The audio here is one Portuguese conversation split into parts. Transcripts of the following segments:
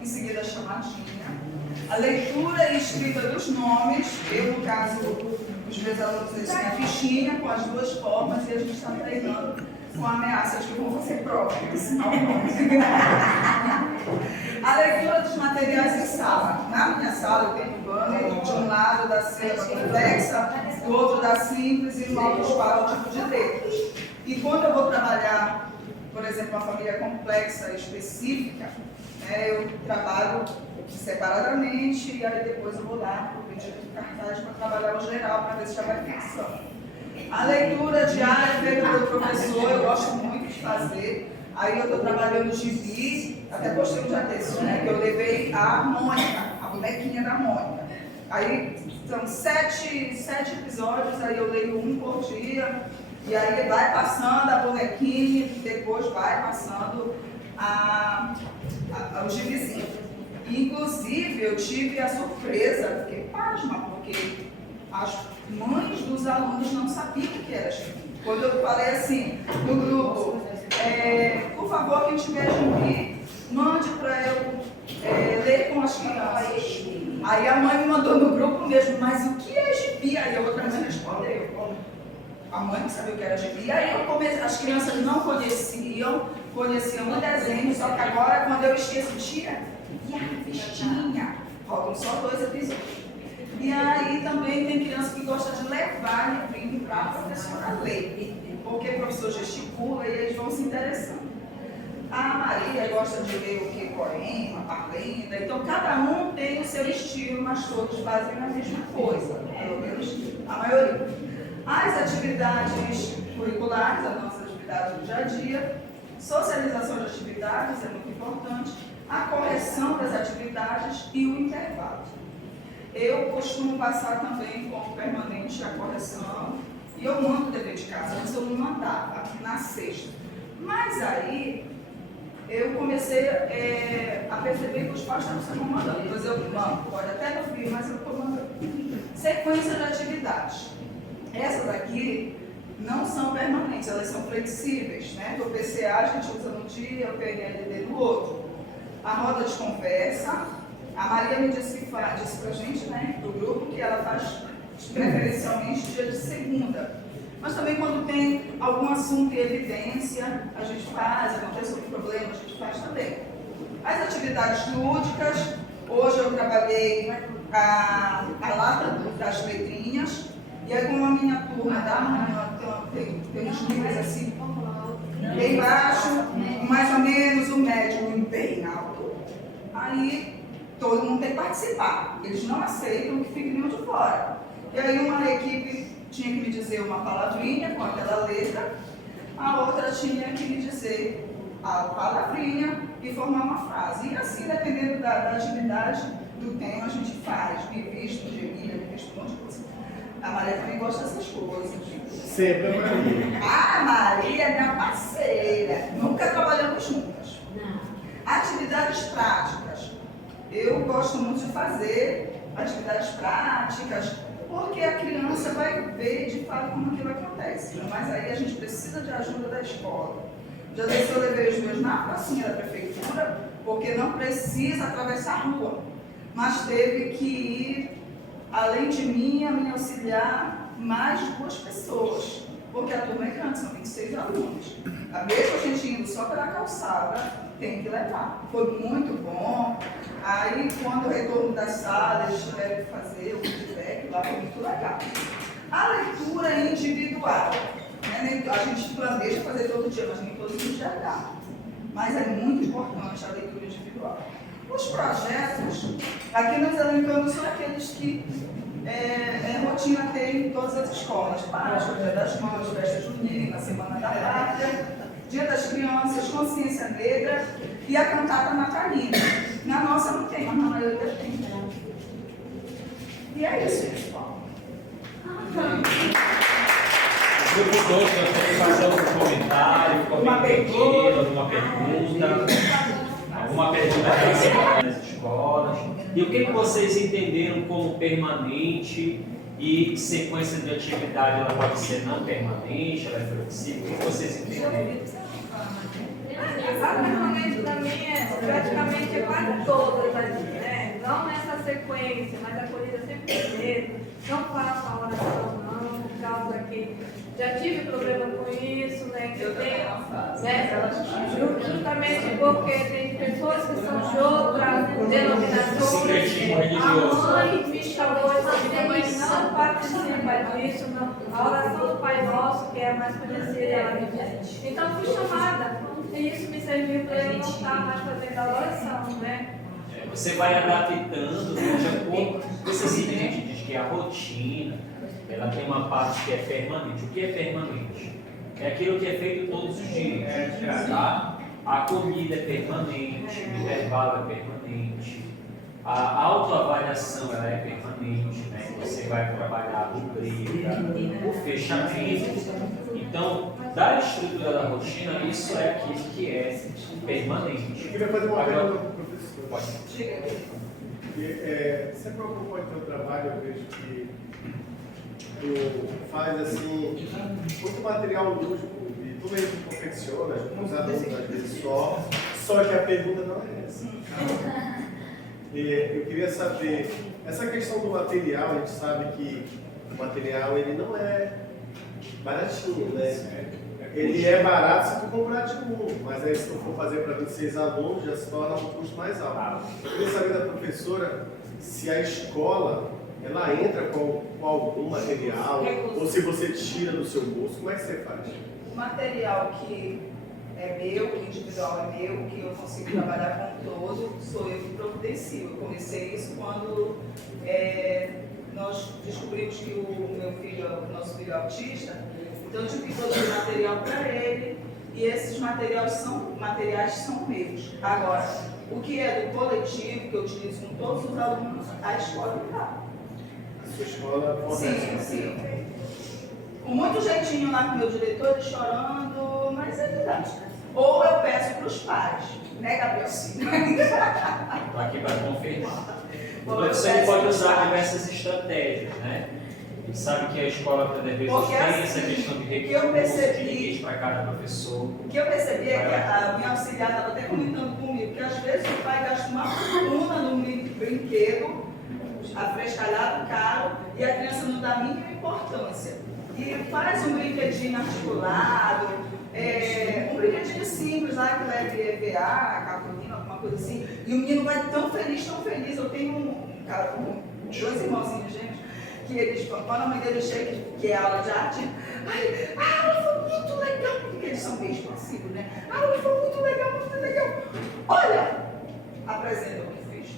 em seguida a chamadinha, a leitura e escrita dos nomes. Eu, no caso, os meus alunos, eles têm a fichinha com as duas formas e a gente está treinando com a ameaça de que vão fazer prova, ensinar o nome. A leitura dos materiais em sala. Na minha sala eu tenho um banner, de um lado da sílaba complexa, do outro da simples e no outro para o tipo de letras. E quando eu vou trabalhar, por exemplo, uma família complexa específica, né, eu trabalho separadamente e aí depois eu vou lá para o pedido de cartaz para trabalhar o geral, para ver se já vai fixando. A leitura diária feita pelo professor, eu gosto muito de fazer. Aí eu estou trabalhando gibi, até postei um dia desses, né? Que eu levei a Mônica, a bonequinha da Mônica. Aí são sete episódios, aí eu leio um por dia, e aí vai passando a bonequinha, e depois vai passando o gibizinho. Inclusive, eu tive a surpresa, fiquei pasma, porque as mães dos alunos não sabiam o que era gibi. Quando eu falei assim no grupo, por favor, quem tiver gibi, mande para eu ler com as crianças. Aí a mãe me mandou no grupo mesmo, mas o que é gibi? Aí a outra mãe respondeu. A mãe não sabia o que era gibi. Aí eu comecei, as crianças não conheciam o desenho, só que agora, quando eu esqueço, tia, e a revistinha? Faltam só 2 episódios. E aí também tem criança que gosta de levar livrinho para a professora ler, porque o professor gesticula e eles vão se interessando. A Maria gosta de ler o que? Poema, parlenda. Então cada um tem o seu estilo, mas todos fazem a mesma coisa, pelo menos a maioria. As atividades curriculares, a nossa atividade do dia a dia, socialização de atividades é muito importante, a correção das atividades e o intervalo. Eu costumo passar também como permanente a correção e eu mando o dever de casa, antes eu não mandava, na sexta. Mas aí eu comecei a perceber que os pais estavam mandando, pois eu mando, pode até não vir, mas eu estou mandando. Sequência de atividades. Essas aqui não são permanentes, elas são flexíveis, né? O PCA a gente usa no dia, o PNLD no outro. A roda de conversa. A Maria me disse pra gente, né, do grupo, que ela faz preferencialmente dia de segunda. Mas também quando tem algum assunto em evidência, a gente faz, acontece algum problema, a gente faz também. As atividades lúdicas, hoje eu trabalhei a lata das letrinhas, e aí como a minha turma da manhã tem uns níveis assim, bem baixo, mais ou menos, o médio e bem alto, aí todo mundo tem que participar. Eles não aceitam que fique nenhum de fora. E aí uma equipe tinha que me dizer uma palavrinha com aquela letra, a outra tinha que me dizer a palavrinha e formar uma frase. E assim, dependendo da atividade, do tema, a gente faz. Bivisto, gemilha, bivisto, um monte de coisa. A Maria também gosta dessas coisas. Sempre, Maria. A Maria é minha parceira. Nunca trabalhamos juntas. Atividades práticas. Eu gosto muito de fazer atividades práticas, porque a criança vai ver de fato como aquilo acontece. Mas aí a gente precisa de ajuda da escola. Já disse, eu levei os meus na pracinha da prefeitura, porque não precisa atravessar a rua. Mas teve que ir, além de mim, a me auxiliar mais 2 pessoas. Porque a turma é grande, são 26 alunos. Mesmo a gente indo só pela calçada, tem que levar. Foi muito bom. Aí, quando o retorno das salas, eles tiveram que fazer o feedback lá, foi muito legal. A leitura individual. Né? A gente planeja fazer todo dia, mas nem todos os dias dá. Mas é muito importante a leitura individual. Os projetos, aqui nós elencamos só aqueles que rotina tem em todas as escolas. Páscoa, Dia das Mães, Festa Junina, Semana da Pátria, Dia das Crianças, Consciência Negra e a cantata natalina. Na nossa não tem, mas na maioria tem. E é isso, pessoal. O grupo todo, nós temos que fazer algum comentário, alguma pergunta relacionada nas escolas. E o que vocês entenderam como permanente e sequência de atividade? Ela pode ser não permanente, ela é flexível? O que vocês entenderam? A permanente para mim praticamente quase todas ali, né? Não nessa sequência, mas a acolhida sempre primeiro. Não faço a oração, não, por causa que já tive problema com isso, né? Que Eu também tem, não faço. né? Justamente porque tem pessoas que são de outras denominações. Secretismo A religioso. mãe me chamou e falou: minha mãe não participa disso, não. A oração do Pai Nosso, que é a mais conhecida, ela me diz. Então fui chamada. E isso me serviu para eu não estar mais fazendo a oração, né? Você vai adaptando de acordo. Você assim, a gente diz que a rotina, ela tem uma parte que é permanente. O que é permanente? É aquilo que é feito todos os dias. Tá? A comida é permanente, o intervalo é permanente, a autoavaliação ela é permanente, né? Você vai trabalhar o briga, o fechamento. Então, da estrutura da rotina, isso é aquilo que é permanente. Eu queria fazer uma Agora, pergunta para o professor. pode. Você preocupa com o teu trabalho, eu vejo que tu faz assim, muito material lúdico, e tu mesmo confecciona, os alunos às vezes só que a pergunta não é essa. Eu queria saber, essa questão do material, a gente sabe que o material ele não é baratinho, né? Ele é barato se tu comprar de um, mas aí se tu for fazer para 26 alunos já se torna um custo mais alto. Eu queria saber da professora se a escola ela entra com algum material ou se você tira do seu bolso, como é que você faz? O material que é meu, o individual é meu, que eu consigo trabalhar com todo, sou eu que providencio. Eu comecei isso quando nós descobrimos que o nosso filho é autista, então eu tive que produzir material para ele e esses materiais são meus. Agora, o que é do coletivo, que eu utilizo com todos os alunos, a escola não dá. A sua escola fornece? Sim. Com muito jeitinho lá com o meu diretor, ele chorando, mas é verdade. Ou eu peço para os pais, né, Gabriel? Sim. Estou aqui para confirmar. O professor ele pode usar diversas estratégias, né? A gente sabe que a escola, cada vez Porque tem assim, essa questão de que eu recursos, de percebi- limites para cada professor. O que eu percebi é que a minha auxiliar estava até comentando comigo, que às vezes o pai gasta uma fortuna num brinquedo, afrescalhado, caro, e a criança não dá a mínima importância. E faz um brinquedinho articulado, um brinquedinho simples lá que leve EVA, cartolina, alguma coisa assim, e o menino vai tão feliz, tão feliz. Eu tenho um cara, dois irmãozinhos, gente, que eles, quando a mãe dele chega, que é aula de arte, a aula foi muito legal, porque eles são bem expansivos, né? A aula foi muito legal, muito legal. Olha, apresenta o que fez.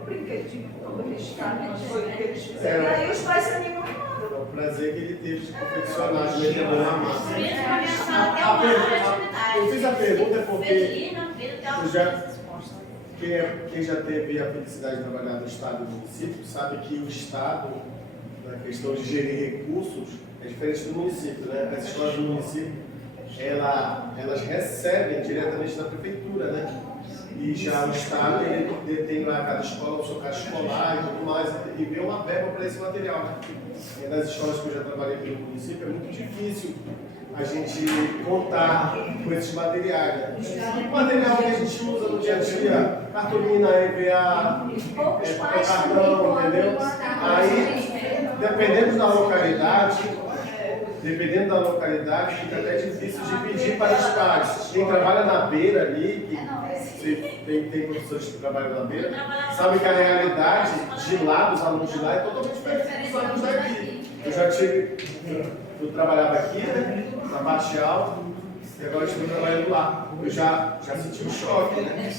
Um brinquedinho todo riscado, mas foi o que eles fizeram. E aí os pais se animam e mandam. É o prazer que ele teve de confeccionar, de meter na massa. Por isso, na minha sala tem uma atividade. Eu fiz a pergunta porque Felina, vida, tem uma resposta. quem já teve a felicidade de trabalhar no Estado e no município sabe que o Estado, na questão de gerir recursos, é diferente do município, né? As escolas do município, elas recebem diretamente da prefeitura, né? E já o Estado, ele tem lá cada escola, o seu casa escolar e tudo mais, e vê uma verba para esse material, né? E nas escolas que eu já trabalhei pelo município, é muito difícil a gente contar com esses materiais, né? O material que a gente usa no dia a dia, cartolina, EVA, cartão, entendeu? Aí, dependendo da localidade, fica até difícil dividir para os pais. Quem trabalha na beira ali, tem professores que trabalham na beira, sabe que a realidade de lá, dos alunos de lá, é totalmente diferente dos alunos daqui. Eu trabalhava aqui, né, na parte alta, e agora estou trabalhando lá. Eu já senti um choque, né?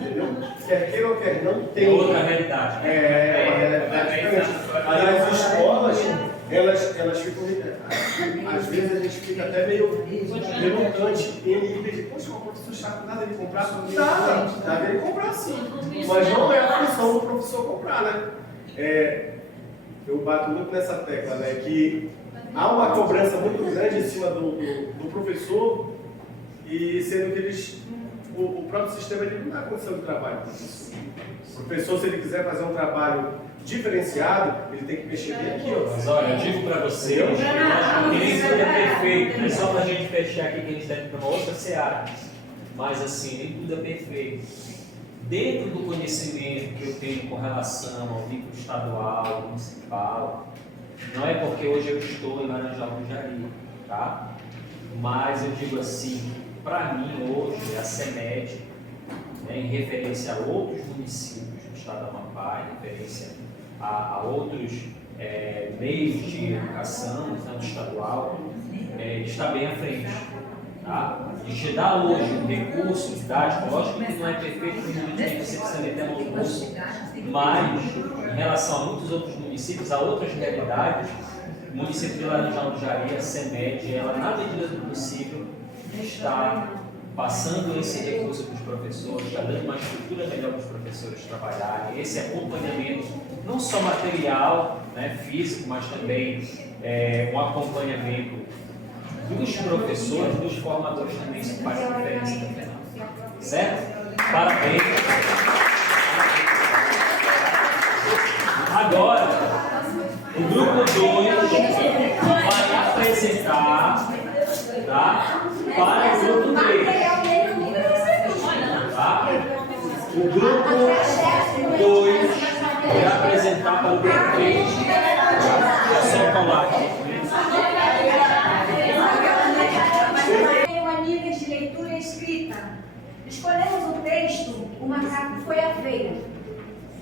Entendeu? Quer queira ou quer não, tem É outra realidade. Né? é uma realidade diferente. Aí as escolas, elas ficam. Às vezes a gente fica até meio relutante em ir pedir, poxa, o professor está com nada de comprar? Dá ele comprar sim. Mas não é a função do professor comprar, né? Eu bato muito nessa tecla, né? Que há uma cobrança muito grande em cima do professor, e sendo que o próprio sistema ele não dá condição de trabalho. O professor, se ele quiser fazer um trabalho diferenciado, ele tem que mexer bem aqui, ó. Mas olha, eu digo para vocês que nem tudo é perfeito, é só para a gente fechar aqui que a gente está indo para uma outra seara. Mas assim, nem tudo é perfeito. dentro do conhecimento que eu tenho com relação ao nível estadual, municipal, não é porque hoje eu estou em Laranjal do Jari, tá? Mas eu digo assim, para mim hoje a CEMED, né, em referência a outros municípios do estado do Amapá, em referência a outros meios de educação, tanto estadual, está bem à frente. Tá? A gente dá hoje um recurso didático, lógico que não é perfeito, porque você precisa meter a mão no bolso, mas em relação a muitos outros municípios, a outras realidades, o município de Laranjal do Jari, a CEMED, ela, na medida do possível, está passando esse recurso para os professores, está dando uma estrutura melhor para os professores trabalharem, esse acompanhamento, não só material, né, físico, mas também um acompanhamento dos professores, dos formadores também, isso faz diferença no final. Certo? Parabéns! Agora, o grupo 2 vai apresentar, tá, para o grupo 3. Tá? O grupo 2 vai apresentar para o grupo 3. É só falar aqui. Níveis de leitura e escrita. Escolhemos o texto O Macaco Foi à Feira.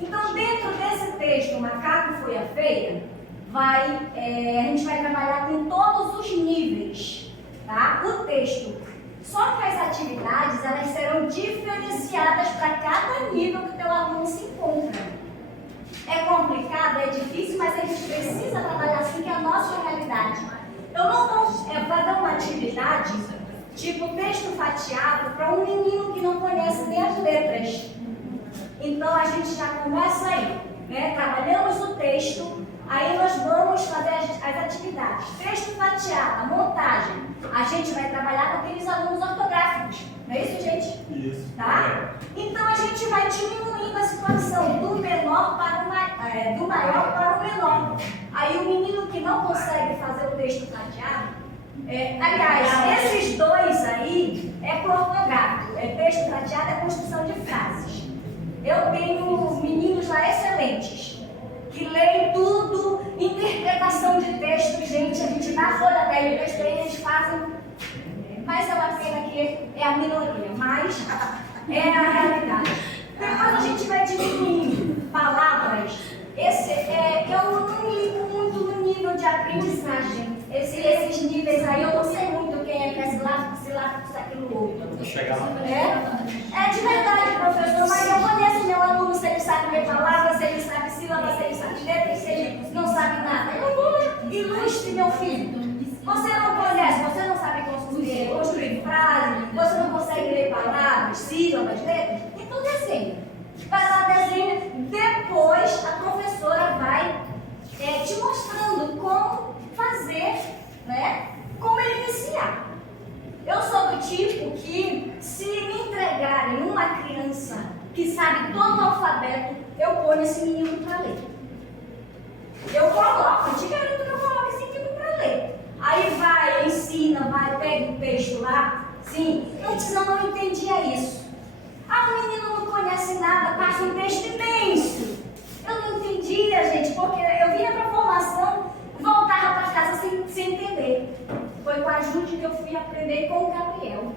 Então, dentro desse texto, O Macaco Foi à Feira, a gente vai trabalhar com todos os níveis, tá? O texto. Só que as atividades, elas serão diferenciadas para cada nível que o teu aluno se encontra. É complicado, é difícil, mas a gente precisa trabalhar assim, que é a nossa realidade. Eu não vou fazer uma atividade tipo texto fatiado para um menino que não conhece nem as letras. Então a gente já começa aí, né? Trabalhamos o texto, aí nós vamos fazer as atividades. Texto fatiado, a montagem. A gente vai trabalhar com aqueles alunos ortográficos. Não é isso, gente? Isso. Tá? Então a gente vai diminuindo a situação do menor para do maior para o menor. Aí o menino que não consegue fazer o texto fatiado, aliás, esses dois aí é pro ortográfico, texto fatiado, é construção de frases. Eu tenho meninos lá excelentes, que leem tudo, interpretação de texto, gente, a gente dá folha até eles fazem, mas é uma pena que é a minoria, mas é a realidade. Depois a gente vai diminuindo palavras, eu não me ligo muito no nível de aprendizagem. Esses níveis aí, eu não sei muito quem é que é silábico, isso, aquilo, outro. Vou chegar lá. É de verdade, professor, mas eu conheço meu aluno, se ele sabe ler palavras, se ele sabe sílabas, se ele sabe letras, se ele não sabe nada. Eu vou ilustre, meu filho. Você não conhece, você não sabe construir frases, você não consegue ler palavras, sílabas, letras, então desenha. Vai lá, desenha, depois a professora vai te mostrando como fazer, né? Como iniciar. Eu sou do tipo que, se me entregarem uma criança que sabe todo o alfabeto, eu ponho esse menino para ler. Eu coloco, eu te garanto que eu coloco esse menino para ler. Aí vai, ensina, pega o texto lá. Sim, antes eu não entendia isso. O menino não conhece nada, passa um texto imenso. Eu não entendia, gente, porque eu vinha para a formação, voltava para casa sem entender. Foi com a Júlia que eu fui aprender com o Gabriel.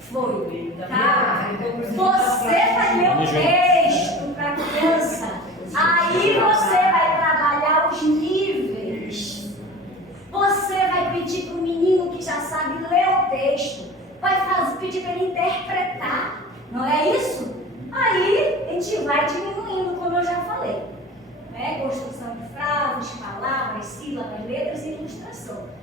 Foi, tá? Você vai ler o texto para a criança, aí você vai trabalhar os níveis. Você vai pedir para o menino que já sabe ler o texto, vai pedir para ele interpretar, não é isso? Aí a gente vai diminuindo, como eu já falei, né? Construção de frases, palavras, sílabas, letras e ilustração.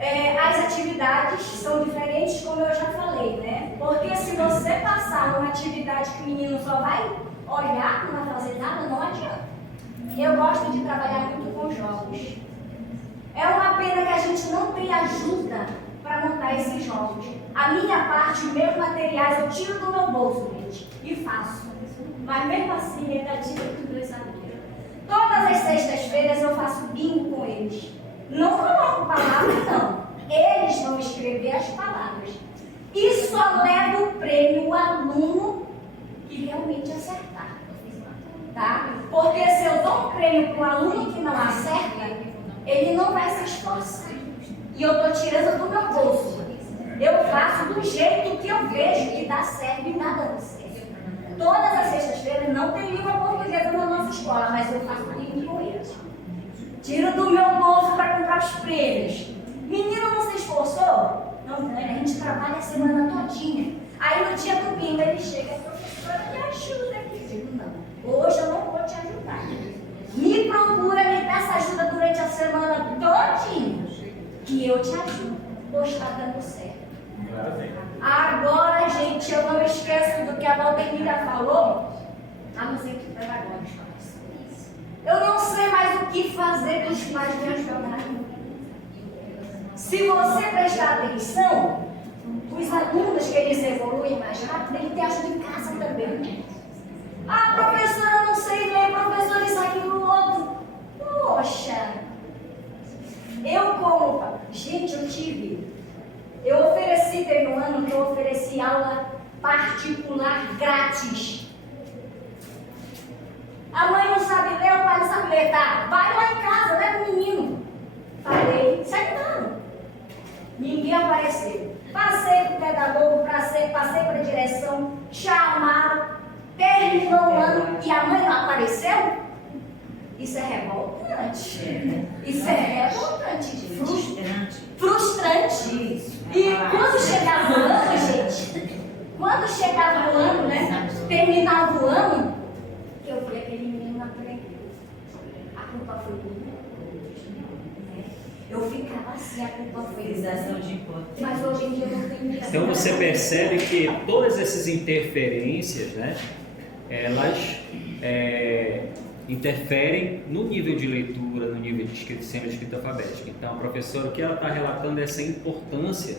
As atividades são diferentes, como eu já falei, né? Porque se você passar uma atividade que o menino só vai olhar, não vai fazer nada, não adianta. Eu gosto de trabalhar muito com jogos. É uma pena que a gente não tem ajuda para montar esses jogos. A minha parte, os meus materiais, eu tiro do meu bolso, gente, e faço. Mas mesmo assim, eu ainda tiro dos meus amigos. Todas as sextas-feiras eu faço bingo com eles. Não coloco palavras, não. Eles vão escrever as palavras. E só leva o prêmio o aluno prêmio para o aluno que não acerta, ele não vai se esforçar. E eu estou tirando do meu bolso. Eu faço do jeito que eu vejo que dá certo e nada dá certo. Todas as sextas-feiras não tem língua portuguesa na nossa escola, mas eu faço língua com eles. Tiro do meu bolso para comprar os prêmios. Menino não se esforçou? Não, a gente trabalha a semana todinha. Aí no dia do domingo ele chega, professora, me ajuda aqui. Eu digo, não, hoje eu não vou te ajudar. Me procura, me peça ajuda durante a semana todinha, que eu te ajudo. Hoje está dando certo. Agora, gente, eu não esqueço do que a Valdemira falou. A não ser que pedagógicos façam isso. Eu não sei mais o que fazer para os pais me ajudarem. Se você prestar atenção, os alunos que eles evoluem mais rápido, ele tem ajuda em casa também. Ah, professora, eu não sei ler, professor, isso, aquilo, outro. Poxa! Eu ofereci, teve um ano que eu ofereci aula particular grátis. A mãe não sabe ler, o pai não sabe ler, tá? Vai lá em casa, leva o menino. Falei, não. Ninguém apareceu. Passei para o pedagogo, passei para a direção, chamaram, terminou o ano e a mãe não apareceu? Isso é revoltante. Isso é revoltante, gente. Frustrante. E quando chegava o ano, gente, né? Terminava o ano, eu vi aquele menino aprender. A culpa foi minha. Eu ficava assim, a culpa foi minha. Mas hoje em dia eu não tenho. Então você percebe que todas essas interferências, né, elas interferem no nível de leitura, no nível de escrita alfabética. Então a professora, o que ela está relatando é essa importância,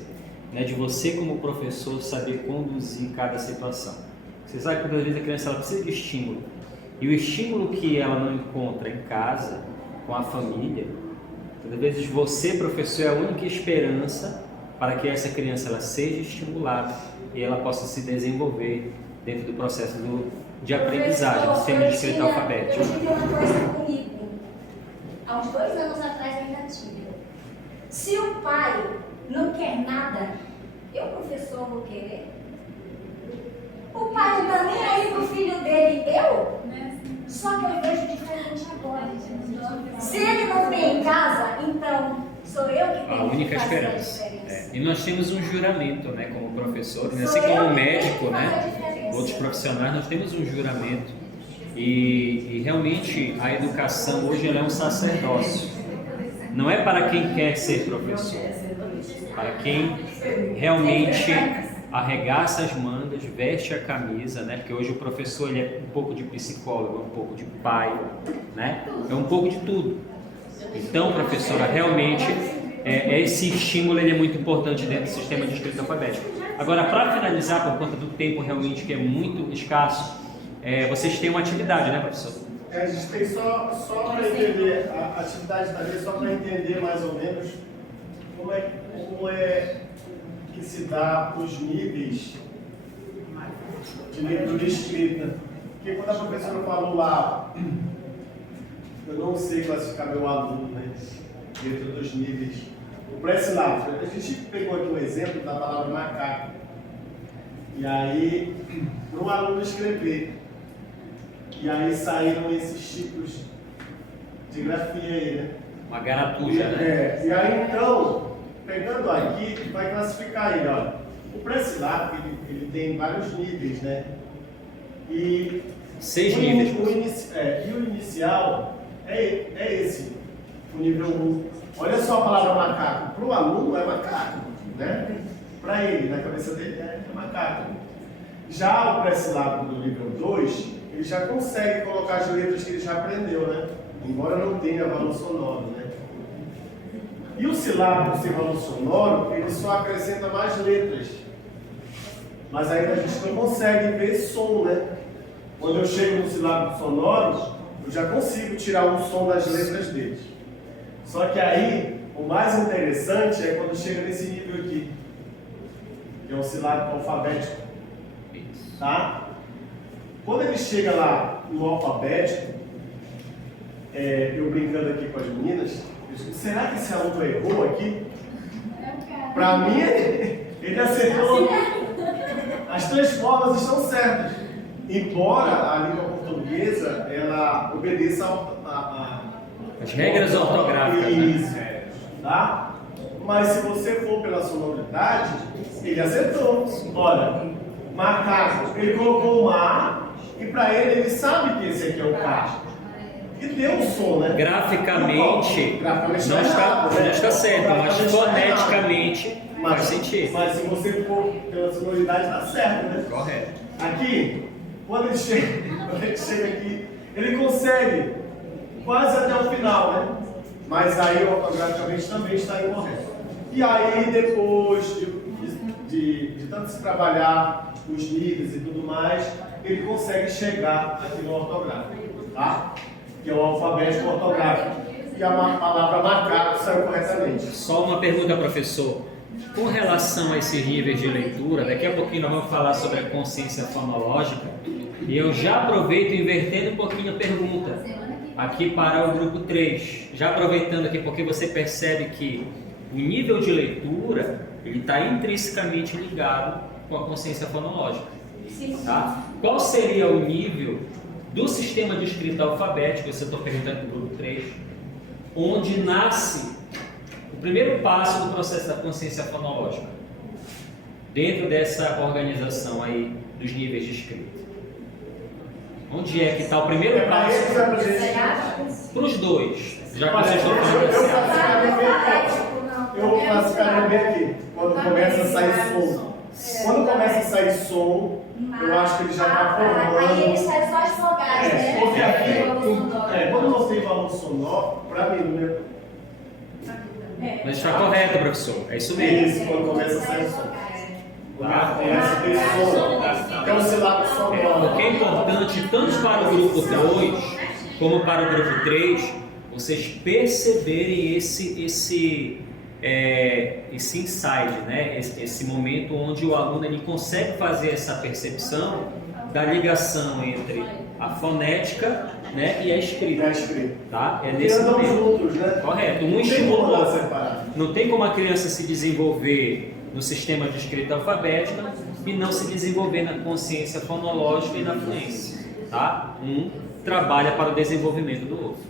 né, de você como professor saber conduzir cada situação. Você sabe que muitas vezes a criança ela precisa de estímulo, e o estímulo que ela não encontra em casa, com a família, muitas vezes você, professor, é a única esperança para que essa criança ela seja estimulada e ela possa se desenvolver dentro do processo de aprendizagem, do sistema de escrita alfabética. Eu tive uma coisa comigo, há uns 2 anos atrás eu ainda tive. Se o pai não quer nada, eu, professor, vou querer. O pai não está nem aí pro filho dele, eu? Só que eu vejo diferente agora. Se ele não tem em casa, então sou eu que tenho A única que fazer esperança. a diferença. E nós temos um juramento, né, como professor, né, Sou assim como eu que médico, tenho que fazer a né, diferença. outros profissionais, nós temos um juramento. E realmente a educação hoje ela é um sacerdócio. Não é para quem quer ser professor, para quem realmente arregaça as mangas, veste a camisa, né? Porque hoje o professor ele é um pouco de psicólogo, um pouco de pai, né? É um pouco de tudo. Então, professora, realmente esse estímulo ele é muito importante dentro do sistema de escrita alfabética. Agora, para finalizar, por conta do tempo realmente que é muito escasso, vocês têm uma atividade, né, professor? A gente tem só para entender, a atividade da lei, só para entender mais ou menos como é que se dá os níveis de leitura e escrita. Porque quando a professora falou lá, eu não sei classificar meu aluno, né, dentro dos níveis. O pré-silábico, a gente pegou aqui um exemplo da palavra macaco. E aí, para um aluno escrever, e aí saíram esses tipos de grafia aí, né? Uma garatuja, né? E aí então, pegando aqui, vai classificar ele, olha. O pré-silábico, ele tem vários níveis, né? E 6 níveis. E o inicial é esse, o nível 1. Olha só a palavra macaco. Para o aluno é macaco, né? Para ele, na cabeça dele é macaco. Já o pré-silábico do nível 2, ele já consegue colocar as letras que ele já aprendeu, né? Embora não tenha valor sonoro, né? E o silábico sem valor sonoro, ele só acrescenta mais letras. Mas ainda a gente não consegue ver som, né? Quando eu chego no silábico sonoro, eu já consigo tirar o som das letras dele. Só que aí, o mais interessante é quando chega nesse nível aqui, que é o silábico alfabético. Tá? Quando ele chega lá no alfabético, eu brincando aqui com as meninas, eu disse, será que esse aluno errou aqui? Para mim, ele acertou. As 3 formas estão certas. Embora a língua portuguesa ela obedeça as regras ortográficas. Isso, tá? Mas se você for pela sonoridade, ele acertou. Olha, macaco, ele colocou o mar e para ele sabe que esse aqui é o K. E deu um som, né? Graficamente não está certo, mas foneticamente faz sentido. Mas se você for pela sonoridade, está certo, né? Correto. Aqui, quando ele chega aqui, ele consegue quase até o final, né? Mas aí ortograficamente também está incorreto. E aí depois de tanto se trabalhar os níveis e tudo mais, ele consegue chegar aqui no ortográfico, tá? Que é o alfabeto ortográfico. E a palavra macaco saiu corretamente. Só uma pergunta, professor. Com relação a esses níveis de leitura, daqui a pouquinho nós vamos falar sobre a consciência fonológica. E eu já aproveito invertendo um pouquinho a pergunta aqui para o grupo 3. Já aproveitando aqui porque você percebe que o nível de leitura ele está intrinsecamente ligado com a consciência fonológica. Tá? Qual seria o nível do sistema de escrita alfabética, você está perguntando para o grupo 3, onde nasce o primeiro passo do processo da consciência fonológica, dentro dessa organização aí dos níveis de escrita? Onde é que está o primeiro passo para os dois? Já que vocês estão falando eu vou classificar bem aqui, quando começa a sair som. Quando começa a sair som, eu acho que ele já está formando. Aí ele sai só as vogais, né? Porque aqui, quando você tem valor sonoro, para mim, né? Mas está correto, professor. É isso mesmo. Isso, quando começa a sair som. Tá? Essa tem som. É um sílabo sonoro. O que é importante, tanto para o grupo 2 como para o grupo 3, vocês perceberem esse insight, né? Esse momento onde o aluno ele consegue fazer essa percepção da ligação entre a fonética, né, e a escrita. Tá? É nesse momento. Juntos, né? Correto. Um estimula. Não tem como a criança se desenvolver no sistema de escrita alfabética e não se desenvolver na consciência fonológica e na fluência. Tá? Um trabalha para o desenvolvimento do outro.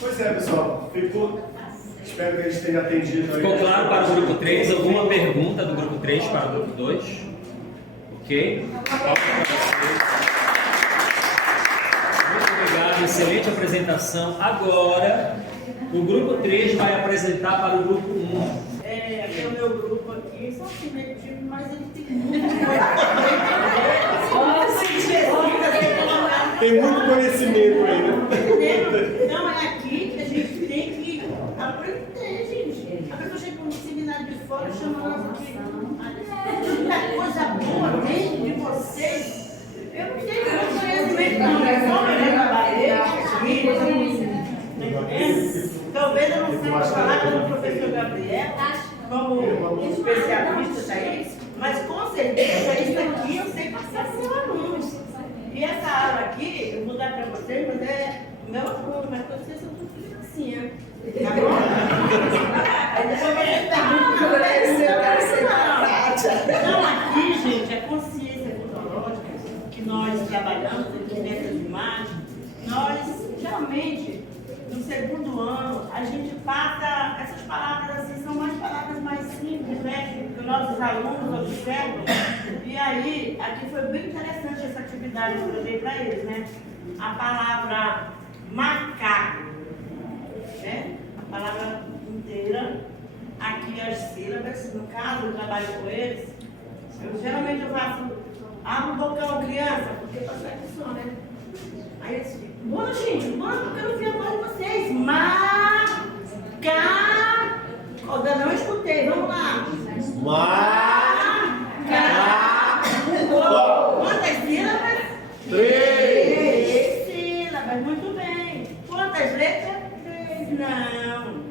Pois é, pessoal. Espero que a gente tenha atendido. Ficou claro para o grupo 3? Alguma pergunta do grupo 3 para o grupo 2? Ok? Muito obrigado, excelente apresentação. Agora, o grupo 3 vai apresentar para o grupo 1. Aqui é o meu grupo aqui, só que meio tipo, mas ele tem muito. Tem muito conhecimento aí, né? Então é aqui que a gente tem que aprender, gente. A pessoa chega para um seminário de fora e chama nós aqui. Muita coisa boa dentro de vocês. Eu não tenho muito conhecimento, não. É só olhar na parede, talvez eu não saiba falar como o professor Gabriel, como especialista aí, mas com certeza isso aqui eu sei passar para os meus alunos. E essa aula aqui, eu vou dar para vocês, mas é meu aluno, mas vocês são tudo criancinha. Tá bom? Aí depois vocês perguntam. Então aqui, gente, é consciência fonológica que nós trabalhamos aqui nessas imagens. Nós, geralmente, no segundo ano, a gente passa, essas palavras assim, são palavras mais simples, né? Que os nossos alunos observam. E aí, aqui foi bem interessante essa atividade que eu dei para eles, né? A palavra macaco, né? A palavra inteira. Aqui as sílabas, no caso, eu trabalho com eles. Geralmente eu faço, abre o bocão, criança, porque passar aqui só, né? Aí eles ficam, bora gente, bora porque eu não vi a voz de vocês. Macaco. Eu não escutei, vamos lá. Macaco. Quantas sílabas? 3 sílabas, muito bem. Quantas letras? 3, não.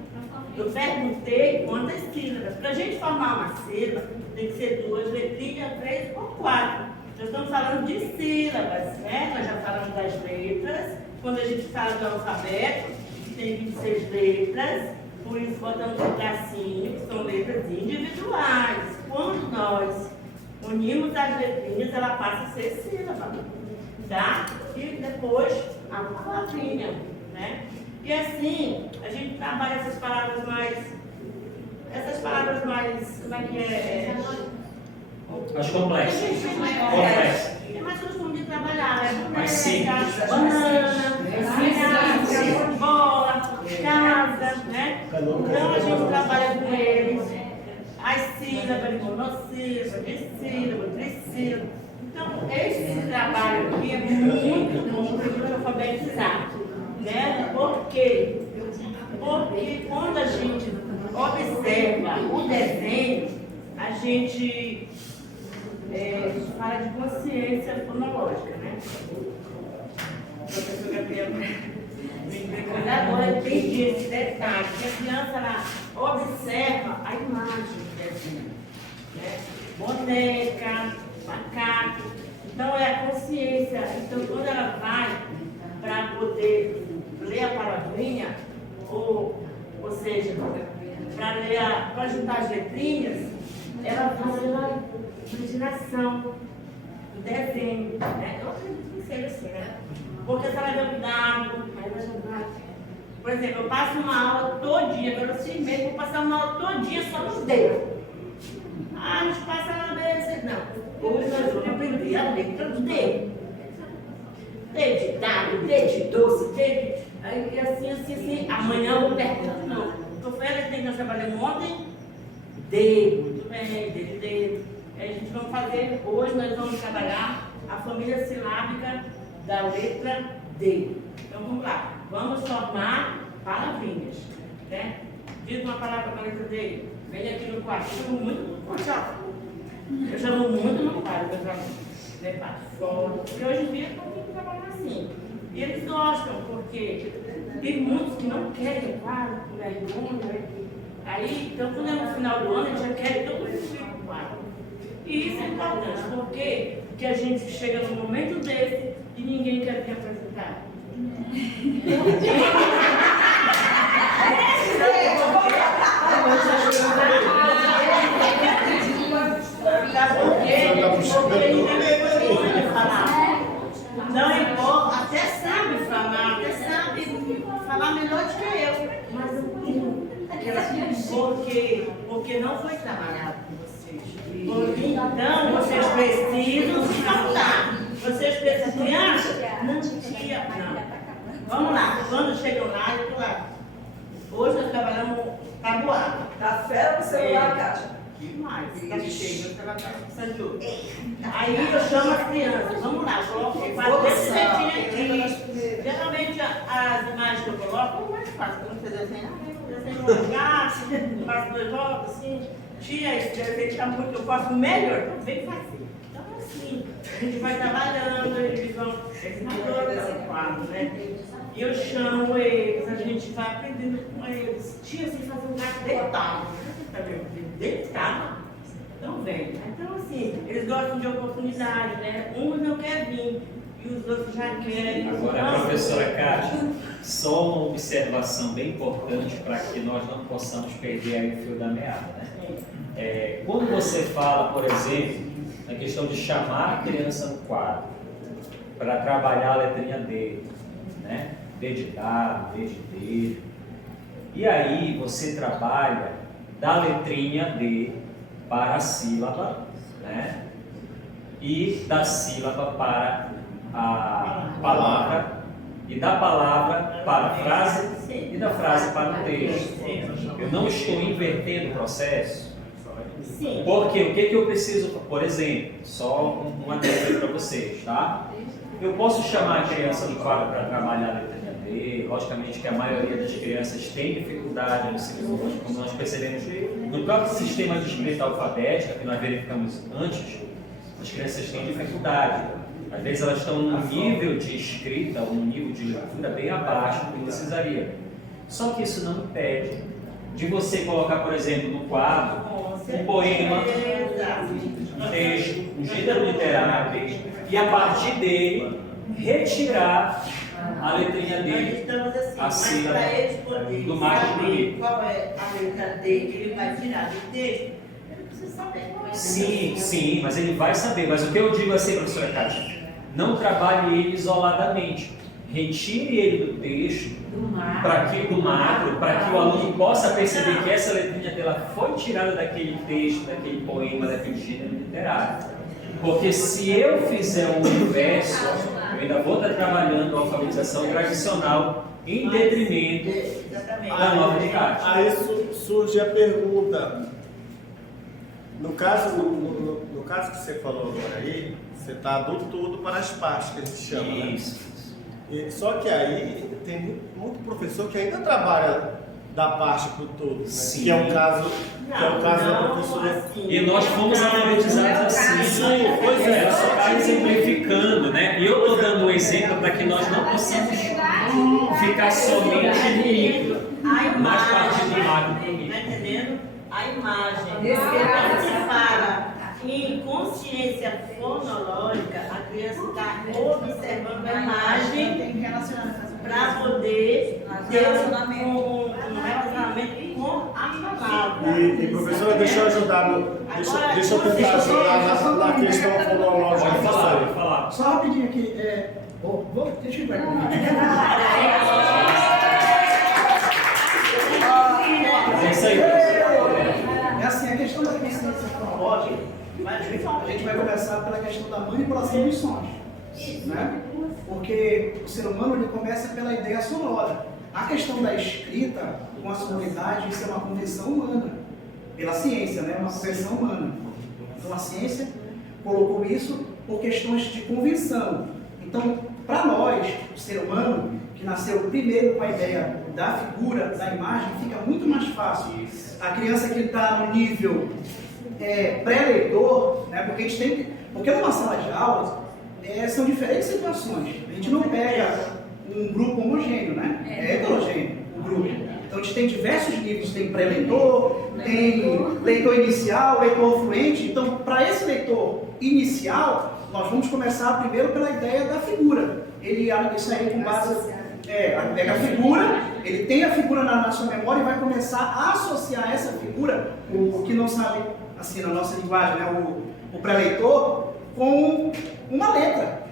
Eu perguntei quantas sílabas. Para a gente formar uma sílaba, tem que ser 2 letrinhas, 3 ou 4. Nós estamos falando de sílabas, né? Nós já falamos das letras quando a gente fala do alfabeto, tem 26 letras, por isso botamos um tracinho, que são letras individuais. Quando nós unimos as letrinhas, ela passa a ser sílaba, tá? E depois a palavrinha, né? E assim, a gente trabalha essas palavras mais, como é que é? As complexas. Complexas. É mais costume de trabalhar, né? Mais simples. Banana, bola, casa, né? Então a gente trabalha com eles, as sílabas, monossílaba, dissílaba, trissílaba. Então, esse trabalho aqui é muito bom para a gente alfabetizar, né? Por quê? Porque quando a gente observa o desenho, a gente fala de consciência fonológica, né? O professor Gabriel me explicando agora, entendi esse detalhe, que a criança ela observa a imagem do desenho, né? Boneca, macaco, então é a consciência. Então quando ela vai para poder ler a palavrinha, ou seja, para juntar as letrinhas, ela vai pela imaginação do desenho, né? Eu acredito que seja assim, né? Porque se ela vê um dado, aí vai jogar. Por exemplo, eu passo uma aula todinha, agora 6 meses, vou passar uma aula todinha só nos dedos. Ah, a gente passa na BS, não. Hoje nós vamos aprender a letra do D. D de dado, D de doce, D de... Aí assim. Amanhã eu pergunto de novo. Então foi a letra que nós trabalhamos ontem? D, muito bem, D de dedo. A gente vai fazer, hoje nós vamos trabalhar a família silábica da letra D. Então vamos lá, vamos formar palavrinhas, né? Diz uma palavra com a letra D, vem aqui no quarto, eu chamo muito no quarto, eu trabalho, né, para fora, porque hoje em dia eu tenho que trabalhar assim. E eles gostam, porque tem muitos que não querem quadro, com vergonha, aí, então quando é no final do ano, a gente já quer todo mundo com quadro. E isso é importante, porque a gente chega num momento desse e ninguém quer vir apresentar. Não importa, até sabe falar, falar melhor do que eu, mas porque não foi trabalhado com vocês. Então, vocês precisam se cantar. Vocês precisam, criança? Não. Vamos lá, quando chegam lá, eu tô lá. Hoje nós trabalhamos tabuada. Tá fera no celular, Kátia? Demais, tá cheio, eu tava precisando de outro. Aí eu chamo as crianças, vamos lá, coloco quatro jeitinho aqui. Geralmente as imagens que eu coloco, é mais fácil, quando você desenha, eu desenho um gato, faço 2 voltas, assim. Tia, esse desenho tá muito, eu faço melhor, então bem fácil. Então assim, a gente vai trabalhando, eles vão quadro, né? E eu chamo eles, a gente vai aprendendo com eles. Tia, assim, fazer um gato deitado. Tá vendo? Deitado. Então vem. Então assim, eles gostam de oportunidade, né? Uns não querem vir e os outros já querem. Agora, professora Kátia, só uma observação bem importante para que nós não possamos perder aí o fio da meada, né? Quando você fala, por exemplo, na questão de chamar a criança no quadro para trabalhar a letrinha D, né? D de dado, D de dedo. E aí você trabalha da letrinha D para a sílaba, né? E da sílaba para a palavra, e da palavra para a frase, e da frase para o texto. Eu não estou invertendo o processo. Porque o que eu preciso, por exemplo, só uma dica para vocês, tá? Eu posso chamar a criança do quadro para trabalhar a letrinha D, logicamente que a maioria das crianças tem dificuldade no ensino hoje, como nós percebemos no próprio sistema de escrita alfabética, que nós verificamos antes, as crianças têm dificuldade. Às vezes elas estão num nível de escrita, ou num nível de leitura bem abaixo do que precisaria. Só que isso não impede de você colocar, por exemplo, no quadro, um poema, um texto, um gênero literário, e a partir dele retirar a letrinha Nós dele. estamos assim, A mas sílaba para eles poderem do mais saber bonito. qual é a letra D que ele vai tirar do texto, ele precisa saber qual é a Sim, letra. sim, mas ele vai saber. Mas o que eu digo assim, professora Cátia, não trabalhe ele isoladamente. Retire ele do texto, para que o macro, para que o aluno possa perceber que essa letrinha dela foi tirada daquele texto, daquele poema, daquele gênero literário. Porque se eu fizer o inverso, eu ainda vou estar trabalhando a alfabetização tradicional em detrimento da nova didática. Aí surge a pergunta. No caso que você falou agora aí, você está do todo para as partes que a gente chama, né? Isso. Só que aí tem muito professor que ainda trabalha da parte para o todo, né? Sim. Que é o caso da professora. Assim, E nós fomos alfabetizados assim. Sim, pois é. Ela só está exemplificando, né? E eu estou dando um exemplo para que nós não possamos ficar somente no micro, a mas partir do imagem, macro para o tá micro. entendendo? A imagem. Esse Quando se fala em consciência fonológica, a criança está observando a imagem Tem relacionamento para poder ter Relacionamento. um relacionamento com a palavra. E professora, deixa eu ajudar, deixa eu tentar ajudar na questão fonológica. Pode falar, pode falar. Só rapidinho aqui, deixa eu ver aqui. É isso aí. É assim, a questão da consciência fonológica, a gente vai começar pela questão da manipulação dos sons, né? Porque o ser humano ele começa pela ideia sonora. A questão da escrita, com a sonoridade, isso é uma convenção humana, pela ciência, né? Uma convenção humana. Então a ciência colocou isso por questões de convenção. Então, para nós, o ser humano, que nasceu primeiro com a ideia da figura, da imagem, fica muito mais fácil. A criança que está no nível pré-leitor, né? Porque a gente tem que. Porque numa sala de aula são diferentes situações. A gente não pega um grupo homogêneo, né? É heterogêneo o grupo. Então a gente tem diversos níveis, tem pré-leitor, tem leitor inicial, leitor fluente. Então, para esse leitor inicial, nós vamos começar primeiro pela ideia da figura. Isso aí com base, pega a figura, ele tem a figura na sua memória e vai começar a associar essa figura, o que não sabe, assim, na nossa linguagem, né, o pré-leitor, com uma letra.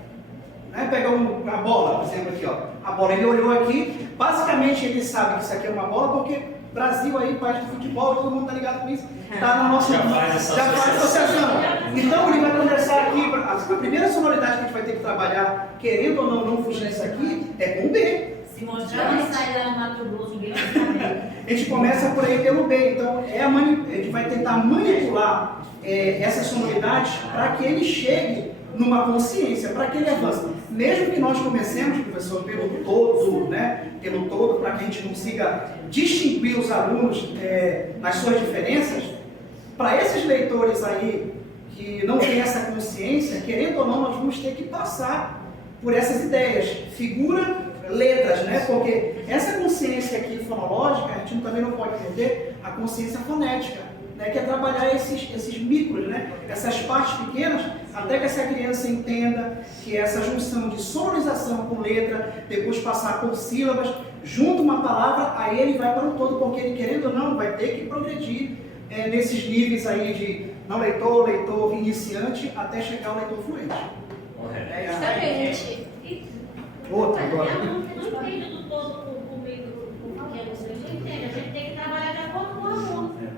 Né? Pega a bola, por exemplo, aqui, ó. A bola, ele olhou aqui, basicamente ele sabe que isso aqui é uma bola, porque Brasil aí, país do futebol, todo mundo tá ligado com isso, tá no nosso... Já faz essa já faz associação. Então ele vai começar aqui, a primeira sonoridade que a gente vai ter que trabalhar, querendo ou não fugir disso aqui, é com o B. Se mostrar uma saída no Mato Grosso, ninguém vai saber. A gente começa por aí pelo B, então a gente vai tentar manipular essas sonoridades para que ele chegue numa consciência, para que ele avance. Mesmo que nós comecemos, professor, pelo todo, né? Pelo todo, para que a gente consiga distinguir os alunos nas suas diferenças, para esses leitores aí que não têm essa consciência, querendo ou não, nós vamos ter que passar por essas ideias, figura, letras, né? Porque essa consciência aqui fonológica, a gente também não pode perder a consciência fonética, né? Que é trabalhar esses micros, né? Essas partes pequenas, até que essa criança entenda que essa junção de sonorização com letra, depois passar por sílabas, junto uma palavra, aí ele vai para o todo, porque ele, querendo ou não, vai ter que progredir nesses níveis aí de não leitor, leitor iniciante, até chegar ao leitor fluente. Justamente. Outra agora. Eu não entendo do todo comigo, porque vocês não entendem. A gente tem que trabalhar de acordo com o aluno. Né?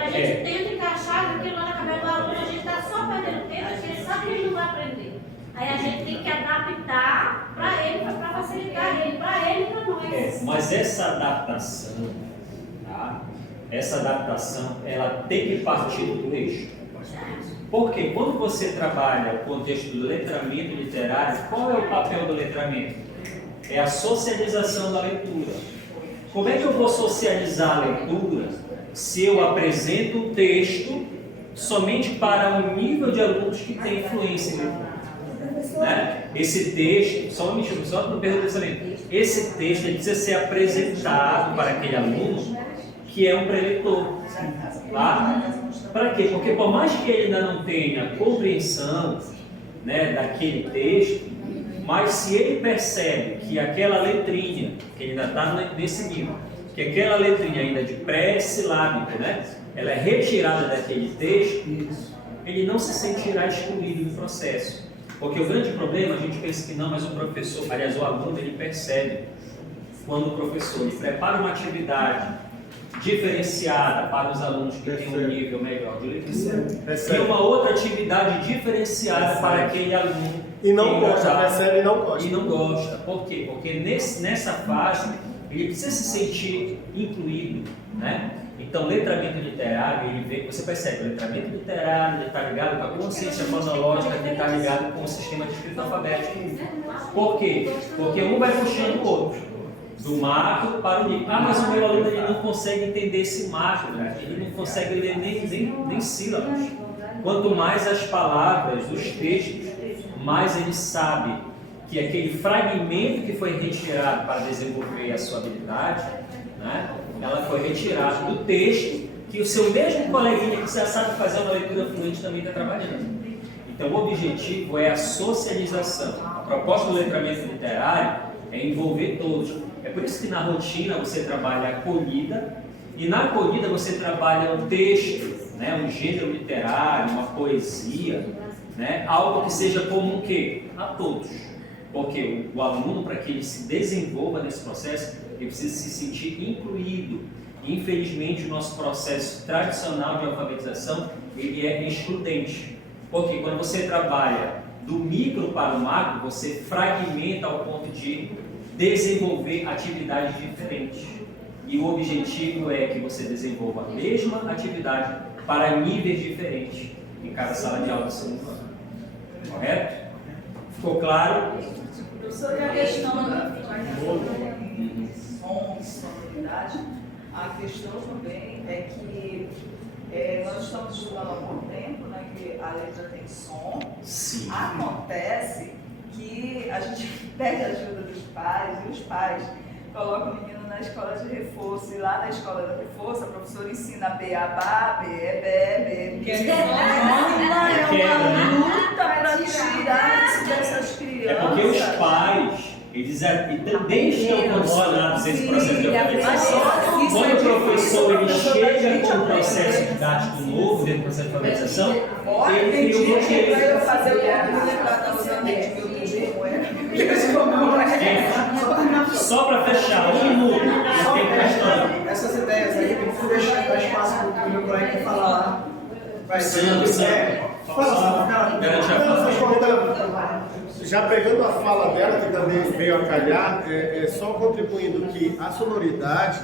A gente tenta encaixar aquilo lá na cabeça do aluno, a gente está só perdendo tempo, porque ele sabe que ele não vai aprender. Aí a gente tem que adaptar para ele, para facilitar ele, para ele e para nós. Mas essa adaptação, tá? Essa adaptação, ela tem que partir do texto. Porque quando você trabalha o contexto do letramento literário, qual é o papel do letramento? É a socialização da leitura. Como é que eu vou socializar a leitura se eu apresento o texto somente para um nível de alunos que tem influência em leitura? Né? Esse texto, só não pergunta também. Esse texto ele precisa ser apresentado para aquele aluno que é um pré-leitor. Tá? Para quê? Porque por mais que ele ainda não tenha compreensão, né, daquele texto, Mas se ele percebe que aquela letrinha, que ele ainda está nesse nível, que aquela letrinha ainda de pré-silábico, né, ela é retirada daquele texto, ele não se sentirá excluído do processo. Porque o grande problema, a gente pensa que não, mas o professor, aliás, o aluno, ele percebe quando o professor ele prepara uma atividade diferenciada para os alunos que têm um nível melhor de leitura e uma outra atividade diferenciada para aquele aluno e não que gosta, já percebe e não gosta. E não gosta. Por quê? Porque nessa fase ele precisa se sentir incluído, né? Então, letramento literário, ele vê, você percebe, o letramento literário ele está ligado com a consciência fonológica, ele está ligado com o sistema de escrita alfabética. Por quê? Porque um vai puxando o outro, do macro para o micro. Ah, mas o meu aluno ele não consegue entender esse macro, né? Ele não consegue ler nem sílabas. Quanto mais as palavras, os textos, mais ele sabe que aquele fragmento que foi retirado para desenvolver a sua habilidade, né, ela foi retirada do texto que o seu mesmo coleguinha que já sabe fazer uma leitura fluente também está trabalhando. Então, o objetivo é a socialização. A proposta do letramento literário é envolver todos. É por isso que na rotina você trabalha a acolhida e na acolhida você trabalha um texto, né, um gênero literário, uma poesia, né, algo que seja comum a todos. Porque o aluno, para que ele se desenvolva nesse processo, ele precisa se sentir incluído. E, infelizmente, o nosso processo tradicional de alfabetização, ele é excludente. Porque quando você trabalha do micro para o macro, você fragmenta ao ponto de desenvolver atividades diferentes. E o objetivo é que você desenvolva a mesma atividade para níveis diferentes em cada sala de aula simultânea. Correto? Ficou claro? Sobre a questão da som, sonoridade, a questão também é que nós estamos estudando há algum tempo, né, que a letra tem som. Sim. Acontece que a gente pede ajuda dos pais e os pais colocam o menino na escola de reforço e lá na escola de reforço a professora ensina beabá, beé, Que é uma luta para tirar isso dessas crianças. É porque os pais, eles também estão condicionados a esse processo de alfabetização. Quando o professor ele chega com um processo didático novo dentro do processo de alfabetização, ele cria um bloqueio. Eu fazer o meu Só para fechar, um minuto, questão. Essas ideias aí, eu vou deixar espaço para o meu colega falar lá. Vai ser. Já pegando a fala dela, que também veio a calhar, só contribuindo que a sonoridade,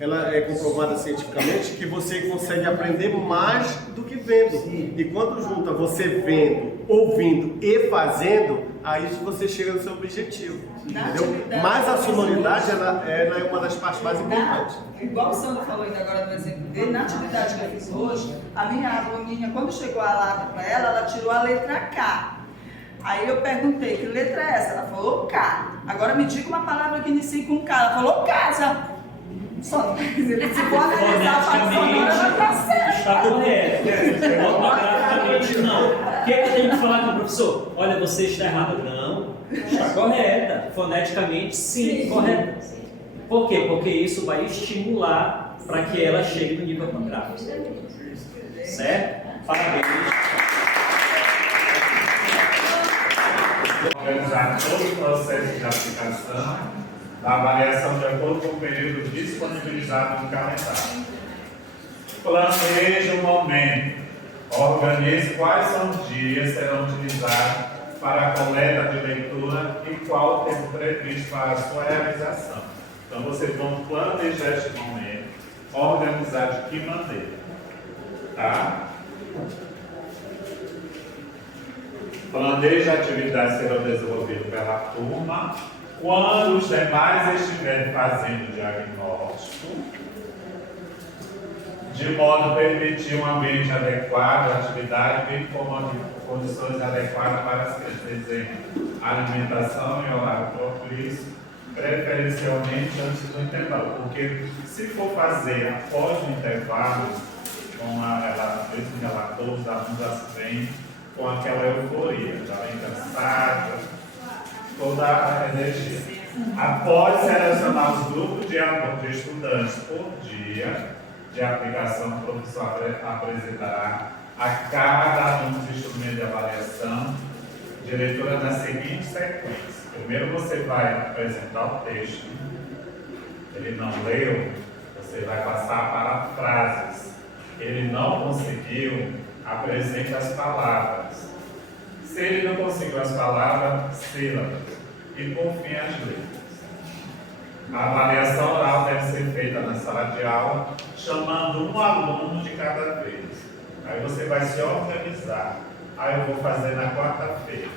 ela é comprovada cientificamente que você consegue aprender mais do que vendo. E quando junta você vendo, ouvindo e fazendo, aí você chega no seu objetivo. Entendeu? Mas a sonoridade ela é uma das partes mais importantes. Igual o Sandro falou ainda agora no exemplo dele, na atividade que eu fiz hoje, a minha aluninha, quando chegou a lata para ela tirou a letra K. Aí eu perguntei, que letra é essa? Ela falou K. Agora me diga uma palavra que inicia com K. Ela falou casa. Só, se for analisar a parte sonora, ela está certa. Está correto. Ortograficamente não. O que eu tenho que falar com o professor? Olha, você está errado. Não, está correta. Foneticamente, sim, correta. Por quê? Porque isso vai estimular para que ela chegue no nível ortográfico. Certo? Parabéns. Organizar todo o processo de aplicação da avaliação de acordo com o período disponibilizado no calendário. Planeje o momento. Organize quais são os dias que serão utilizados para a coleta de leitura e qual o tempo previsto para a sua realização. Então, vocês vão planejar este momento, organizar de que maneira. Tá? Planeje atividades que serão desenvolvidas pela turma. Quando os demais estiverem fazendo o diagnóstico, de modo a permitir um ambiente adequado à atividade e condições adequadas para as crianças. Exemplo, alimentação em horário propício, preferencialmente antes do intervalo. Porque se for fazer após o intervalo, com esse relator, os alunos vêm com aquela euforia, já vem cansado. toda a energia. Após selecionar os grupos de estudantes por dia de aplicação, o professor apresentará a cada aluno de instrumento de avaliação de leitura na seguinte sequência. Primeiro você vai apresentar o texto. Ele não leu, você vai passar para frases. Ele não conseguiu, apresente as palavras. Se ele não conseguiu as palavras, sílabas. E por fim, as letras. A avaliação oral deve ser feita na sala de aula, chamando um aluno de cada vez. Aí você vai se organizar. Aí eu vou fazer na quarta-feira.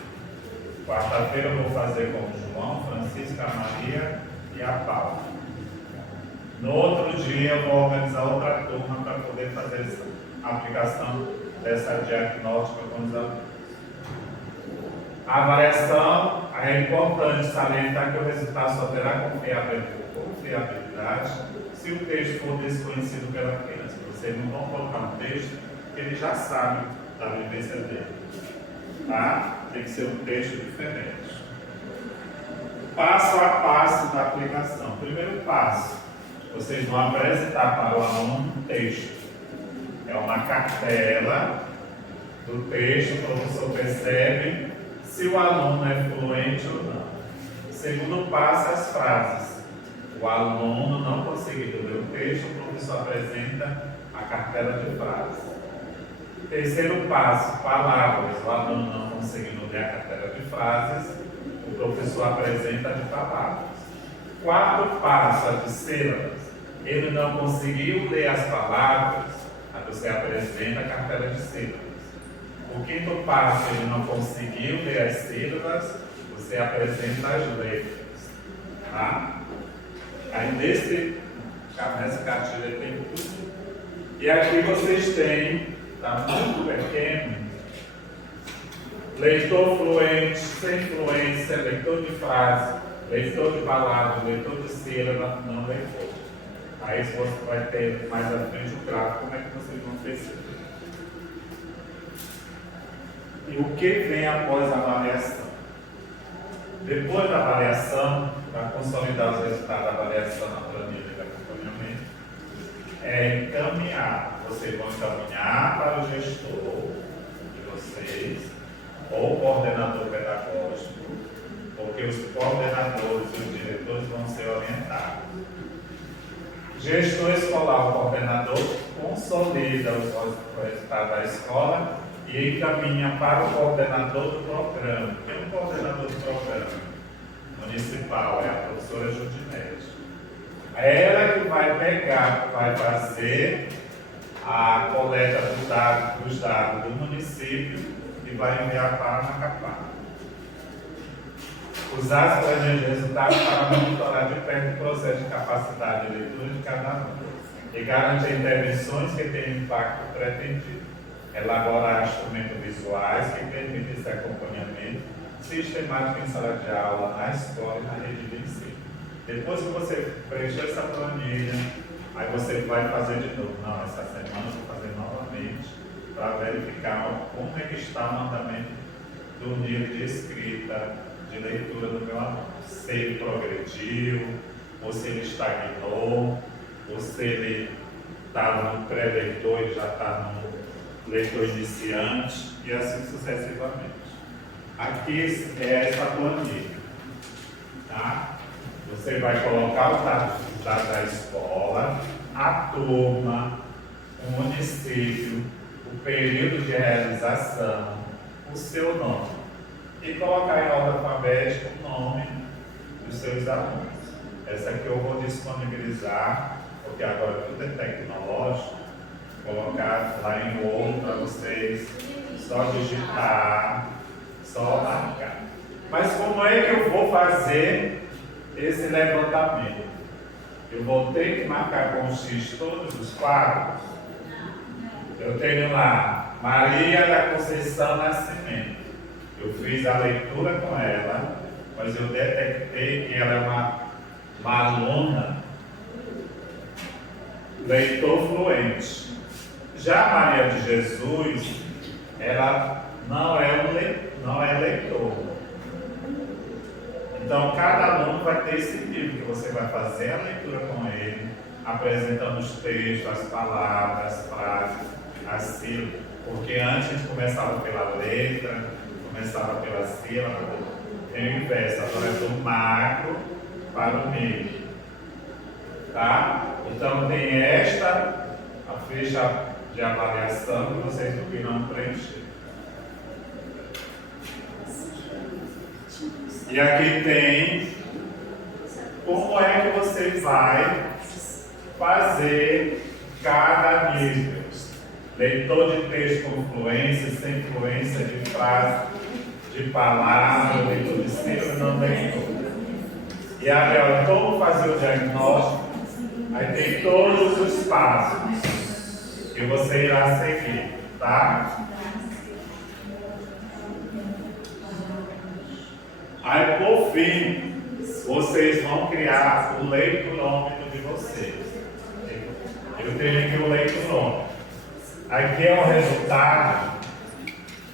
Quarta-feira eu vou fazer com o João, Francisca, a Maria e a Paula. No outro dia eu vou organizar outra turma para poder fazer essa aplicação dessa diagnóstica com os alunos. A avaliação, é importante salientar que o resultado só terá confiabilidade se o texto for desconhecido pela criança. Vocês não vão colocar um texto que ele já sabe da vivência dele. Tá? Tem que ser um texto diferente. Passo a passo da aplicação. Primeiro passo, vocês vão apresentar para o aluno um texto. É uma cartela do texto, o professor percebe se o aluno é fluente ou não. Segundo passo, as frases. O aluno não conseguindo ler o texto, o professor apresenta a cartela de frases. Terceiro passo, palavras. O aluno não conseguindo ler a cartela de frases, o professor apresenta de palavras. Quarto passo, a de sílabas. Ele não conseguiu ler as palavras, aí você apresenta a cartela de sílabas. O quinto passo, ele não conseguiu ler as sílabas, você apresenta as letras. Tá? Aí nessa cartilha tem tudo. E aqui vocês têm, está muito pequeno, leitor fluente, sem fluência, leitor de frase, leitor de palavras, leitor de sílaba, não leitor. Aí você vai ter mais à frente o gráfico, como é que vocês vão perceber. E o que vem após a avaliação? Depois da avaliação, para consolidar os resultados da avaliação na planilha de acompanhamento, é encaminhar. Vocês vão encaminhar para o gestor de vocês, ou o coordenador pedagógico, porque os coordenadores e os diretores vão ser orientados. Gestor escolar, o coordenador, consolida os resultados da escola e encaminha para o coordenador do programa. Quem é o coordenador do programa municipal? É a professora Judinete. É ela que vai pegar, vai fazer a coleta dos dados do município e vai enviar para a Macapá. Usar as planilhas de resultados para monitorar de perto o processo de capacidade de leitura de cada aluno e garantir intervenções que tenham impacto pretendido. Elaborar instrumentos visuais que permitem esse acompanhamento sistemático em sala de aula, na escola e na rede de ensino. Depois que você preencher essa planilha, aí você vai fazer de novo. Não, essa semana eu vou fazer novamente para verificar como é que está o andamento do nível de escrita, de leitura do meu aluno. Se ele progrediu, ou se ele estagnou, ou se ele está no pré-leitor e já está no leitor iniciante, e assim sucessivamente. Aqui é essa planilha. Tá? Você vai colocar os dados da escola, a turma, o município, o período de realização, o seu nome. E colocar em ordem alfabética o nome dos seus alunos. Essa aqui eu vou disponibilizar, porque agora tudo é tecnológico, colocar lá em Word para vocês só digitar, só marcar. Mas como é que eu vou fazer esse levantamento? Eu vou ter que marcar com o X todos os quadros. Eu tenho lá Maria da Conceição Nascimento. Eu fiz a leitura com ela, mas eu detectei que ela é uma aluna leitor fluente. Já Maria de Jesus, ela não é leitor. Então, cada aluno vai ter esse livro que você vai fazer a leitura com ele, apresentando os textos, as palavras, as frases, as sílabas. Porque antes a gente começava pela letra, começava pela sílaba, tem o inverso, agora é do macro para o meio. Tá? Então tem esta, a ficha de avaliação que vocês irão preencher. E aqui tem como é que você vai fazer cada nível. Leitor de texto com fluência, sem fluência, de frase, de palavra, leitor de sílaba, não leitor. E agora, como fazer o diagnóstico? Aí tem todos os passos que você irá seguir, tá? Aí, por fim, vocês vão criar o leiturômetro de vocês. Eu tenho aqui o leiturômetro. Aqui é o resultado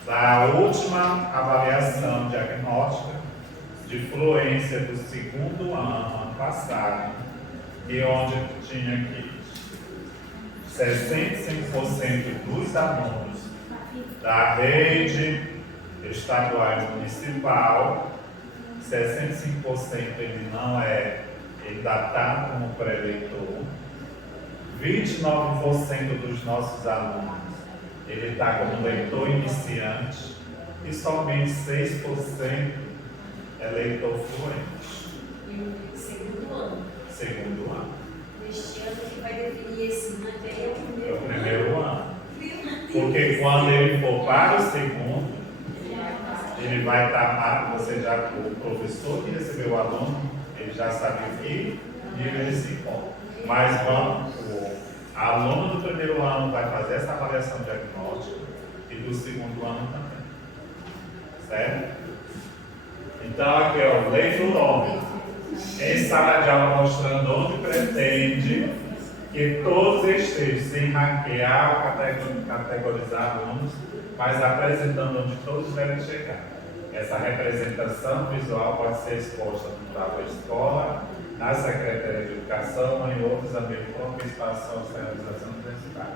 da última avaliação diagnóstica de fluência do segundo ano passado, e onde tinha aqui 65% dos alunos da rede estadual e municipal, 65% ele não é, ele ainda está como pré-leitor, 29% dos nossos alunos ele está como leitor iniciante e somente 6% é leitor fluente. E o segundo ano? Segundo ano. Neste ano que vai definir esse ano, é o É o primeiro ano. Porque quando ele for para o segundo, ele vai estar, você já, o professor que recebeu o aluno, ele já sabe que nível ele se encontra. Mas o aluno do primeiro ano vai fazer essa avaliação diagnóstica e do segundo ano também. Certo? Então aqui é o leiturômetro. Em sala de aula mostrando onde pretende que todos estejam sem hackear ou categorizar alunos, mas apresentando onde todos devem chegar. Essa representação visual pode ser exposta no da escola, na Secretaria de Educação ou em outros ambientes propícios para a socialização universitária.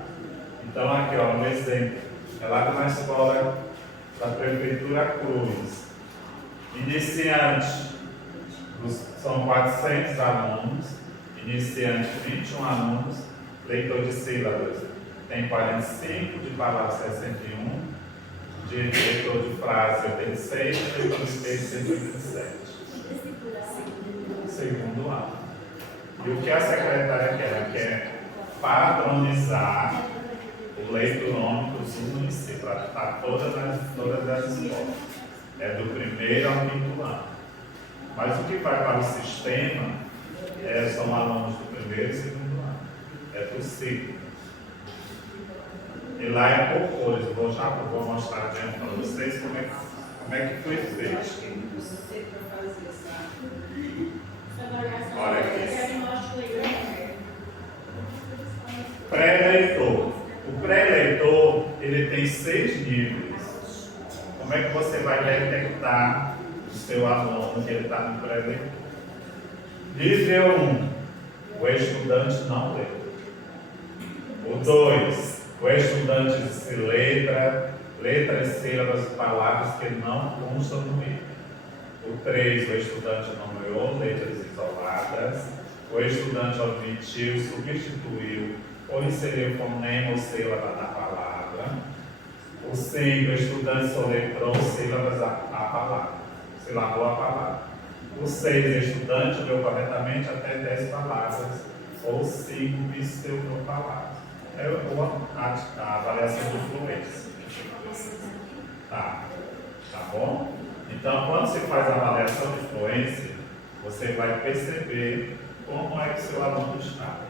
Então aqui, ó, um exemplo, é lá de uma escola da Prefeitura Cruz. Iniciante, são 400 alunos, iniciante 21 alunos, leitor de sílabas tem 45, de palavras 61, de leitor de frase 86 e leitor de texto 187. Segundo ano. E o que a secretária quer? Ela quer padronizar o leiturômetro do município, para estar todas as escolas. É do primeiro ao quinto ano. Mas o que vai para o sistema são alunos do primeiro e segundo ano. É possível. E lá é por cores. Eu vou mostrar adiante para vocês como é que foi feito. Olha aqui. Pré-leitor. O pré-leitor, ele tem 6 níveis. Como é que você vai detectar o seu aluno que ele está no pré-leitor? Nível 1, o estudante não lê. O 2, o estudante se letras, sílabas e palavras que não constam no livro. O 3, o estudante não leu letras isoladas. O estudante omitiu, substituiu ou inseriu fonema ou sílaba na palavra. O 5, o estudante soletrou sílabas a palavra, silabou a palavra. O 6, o estudante leu corretamente até 10 palavras, ou 5, pseudo palavras. É a avaliação de fluência. Tá bom? Então, quando você faz a avaliação de fluência, você vai perceber como é que o seu aluno está.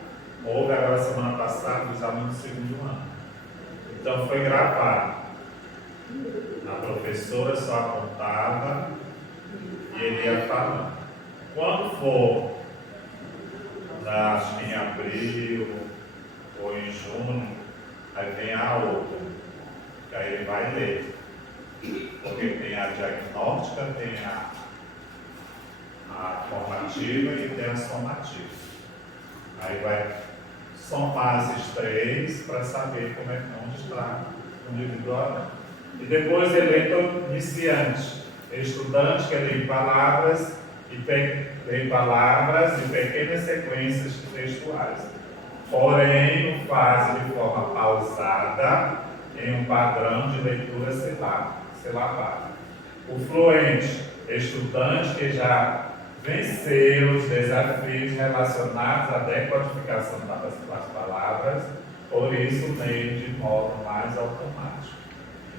Houve agora, semana passada, os alunos do segundo ano. Então, foi gravado. A professora só apontava e ele ia falando. Quando for, acho que em abril ou em junho, aí vem a outra, que aí ele vai ler. Porque tem a diagnóstica, tem sumativa e tem a somativa. Aí vai somar esses três para saber onde está o nível do Arão. E depois eleitor iniciante, estudante que lê palavras e pequenas sequências textuais. Porém, o faz de forma pausada em um padrão de leitura silabada. O fluente, estudante que já venceu os desafios relacionados à decodificação das palavras, por isso leio de modo mais automático.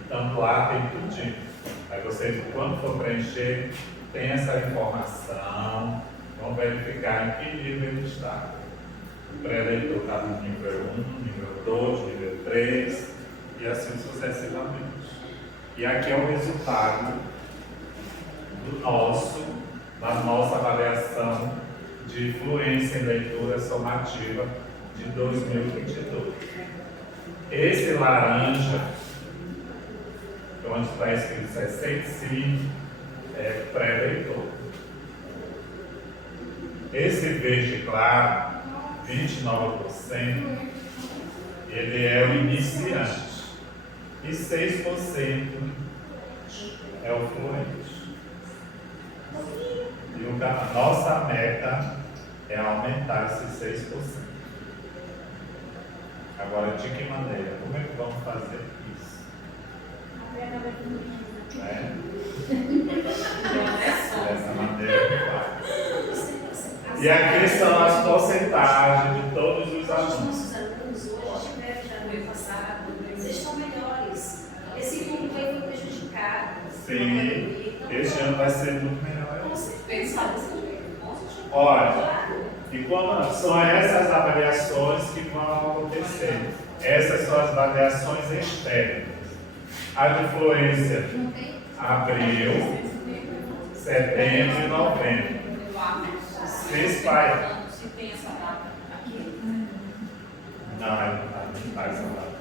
Então lá tem tudinho. Aí vocês, quando for preencher, tem essa informação, vão verificar em que nível ele está. O pré-leitor está no nível 1, nível 2, nível 3 e assim sucessivamente. E aqui é o resultado da nossa avaliação de fluência em leitura somativa de 2022. Esse laranja, onde está escrito 65, é pré-leitor. Esse verde claro, 29%, ele é o iniciante. E 6% é o fluente. E a nossa meta é aumentar esses 6%. Agora, de que maneira? Como é que vamos fazer isso? Dessa maneira que faz. E aqui são as porcentagens de todos os alunos. Hoje tiveram já no ano passado, eles estão melhores. Esse grupo aí foi prejudicado. Sim, este ano vai ser muito melhor. Com certeza. Olha, e como são essas avaliações que vão acontecer? Essas são as avaliações externas. A de fluência, abril, setembro e novembro. Se espalha. Não, não faz essa data.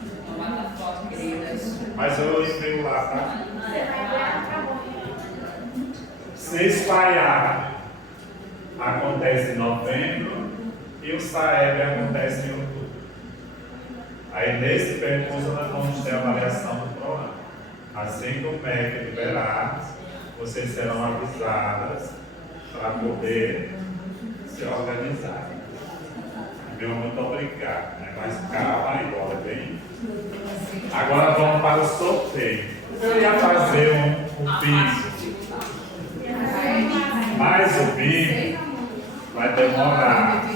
Mas eu escrevo lá, tá? Se espalhar acontece em novembro e o SAEB acontece em outubro. Aí nesse percurso nós vamos ter a avaliação do programa. Assim que o MEC liberar, vocês serão avisadas para poder se organizar. Meu muito obrigado, né? Mas calma agora, bem? Agora vamos para o sorteio. Eu ia fazer um bingo, mas o bingo vai demorar.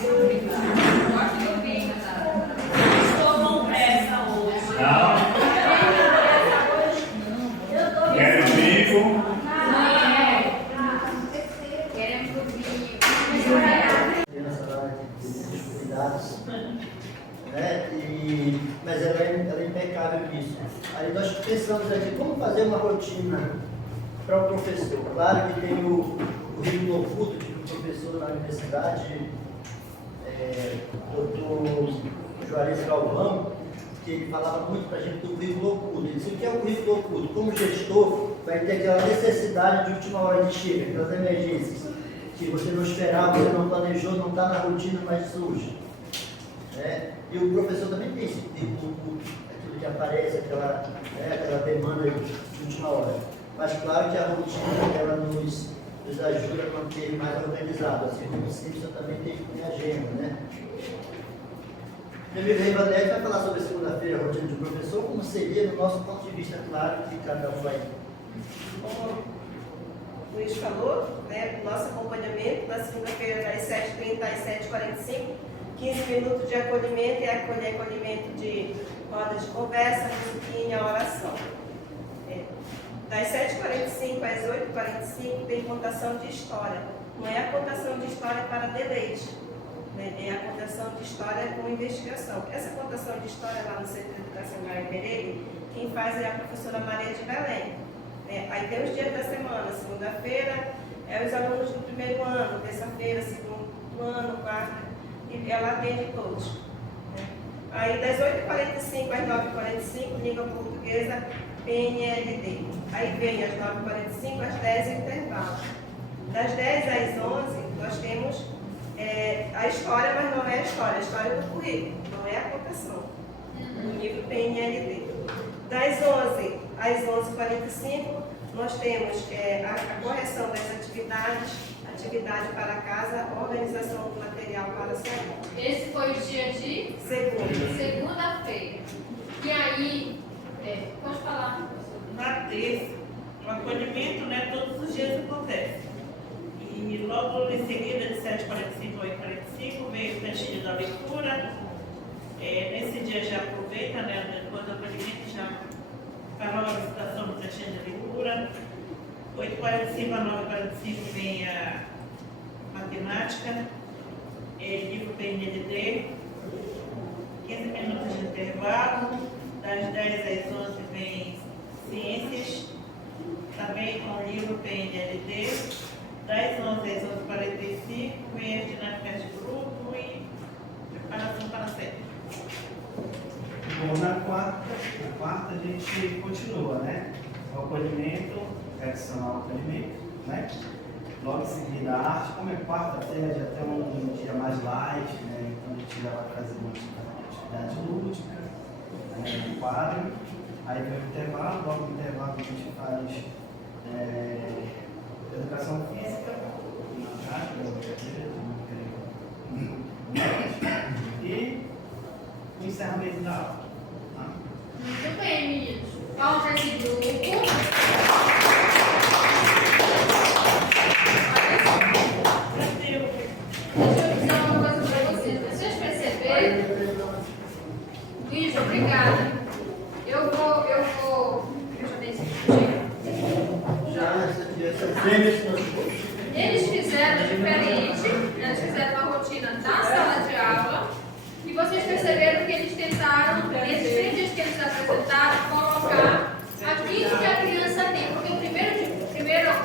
Não? Quer bingo? Né? Mas ela é impecável nisso. Aí nós pensamos aqui como fazer uma rotina para o professor. Claro que tem o currículo oculto que o professor na universidade, doutor Juarez Galvão, que ele falava muito para a gente do currículo oculto. Ele disse: o que é o currículo oculto? Como gestor, vai ter aquela necessidade de última hora de chega, aquelas emergências que você não esperava, você não planejou, não está na rotina, mas surge. E o professor também tem esse currículo oculto, aquilo que aparece, aquela demanda de última hora. Mas claro que a rotina ela nos ajuda a manter mais organizado, assim como o Simpson também tem a agenda, né? Meu amigo Reivanete vai falar sobre a segunda-feira, a rotina do professor, como seria do nosso ponto de vista, claro, que cada um vai. Como o Luiz falou, né, nosso acompanhamento na segunda-feira das 7h30 às 7h45, 15 minutos de acolhimento e acolhimento de roda de conversa, musiquinha, oração. Das 7h45 às 8h45 tem contação de história. Não é a contação de história para deleite, né? É a contação de história com investigação. Essa contação de história lá no Centro Educacional em Pereira, quem faz é a professora Maria de Belém. Aí tem os dias da semana, segunda-feira é os alunos do primeiro ano, terça-feira, segundo ano, quarta, e ela atende todos. Aí das 8h45 às 9h45, língua portuguesa, PNLD. Aí vem às 9h45, às 10h intervalo. Das 10 às 11, nós temos a história, mas não é a história do currículo, não é a cotação. No livro PNLD. Das 11 às 11h45, nós temos a correção das atividade para casa, organização do material para a semana. Esse foi o dia de segunda-feira. E aí, pode falar. Na terça, o acolhimento, né, todos os dias acontece. E logo em seguida, de 7h45 a 8h45, veio o cantinho da leitura. Nesse dia já aproveita, né, depois do acolhimento, já fala a visitação do cantinho da leitura. 8h45 a 9h45 vem a matemática, livro PNLD, 15 minutos de intervalo, das 10 às 11 vem ciências, também com o livro PNLD, das 11 às 11h45 vem as dinâmicas de grupo e preparação para a série. Bom, na quarta a gente continua, né? O acolhimento, tradicional acolhimento, né? Logo em seguida a arte, como é quarta-feira, já tem um dia mais light, né? Então a gente já vai trazer uma atividade lúdica, um quadro. Aí vem o intervalo, logo no intervalo a gente faz educação física, e o encerramento da aula. Tá? Muito bem, meninos. Vamos para esse grupo. Deixa eu dizer uma coisa para vocês. Vocês perceberam? Luiz, obrigada. Eu vou. Deixa eu ver se eles fizeram diferente, eles fizeram uma rotina da sala de aula e vocês perceberam que eles tentaram, nesses 3 dias que eles apresentaram, colocar aquilo que a criança tem, porque o primeiro ao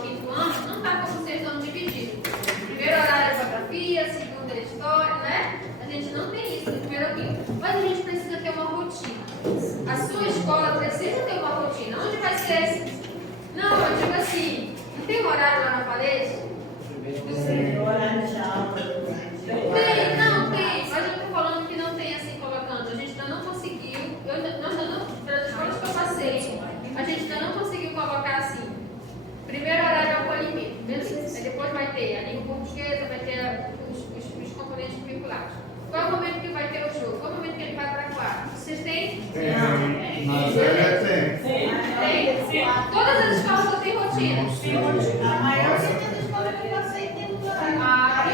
5º ano não está como vocês estão divididos. Primeiro horário é geografia, segundo é história, né? A gente não tem isso do primeiro ao 5º, mas a gente precisa ter uma rotina. A sua escola precisa ter uma rotina. Onde vai ser esse? Não, eu digo assim, não tem horário lá na parede? Horário de aula. Tem, não tem, mas eu estou falando que não tem assim colocando. A gente ainda não conseguiu, pelas escolas que eu passei, a gente ainda não conseguiu colocar assim. Primeiro horário é o acolhimento, beleza? Aí depois vai ter a língua portuguesa, vai ter os componentes curriculares. Qual é o momento que vai ter o jogo? Qual é o momento que ele vai para a quadra? Vocês têm? Tem. Tem. Todas as escolas só têm rotina. A maior parte das escolas que eu aceitei no horário.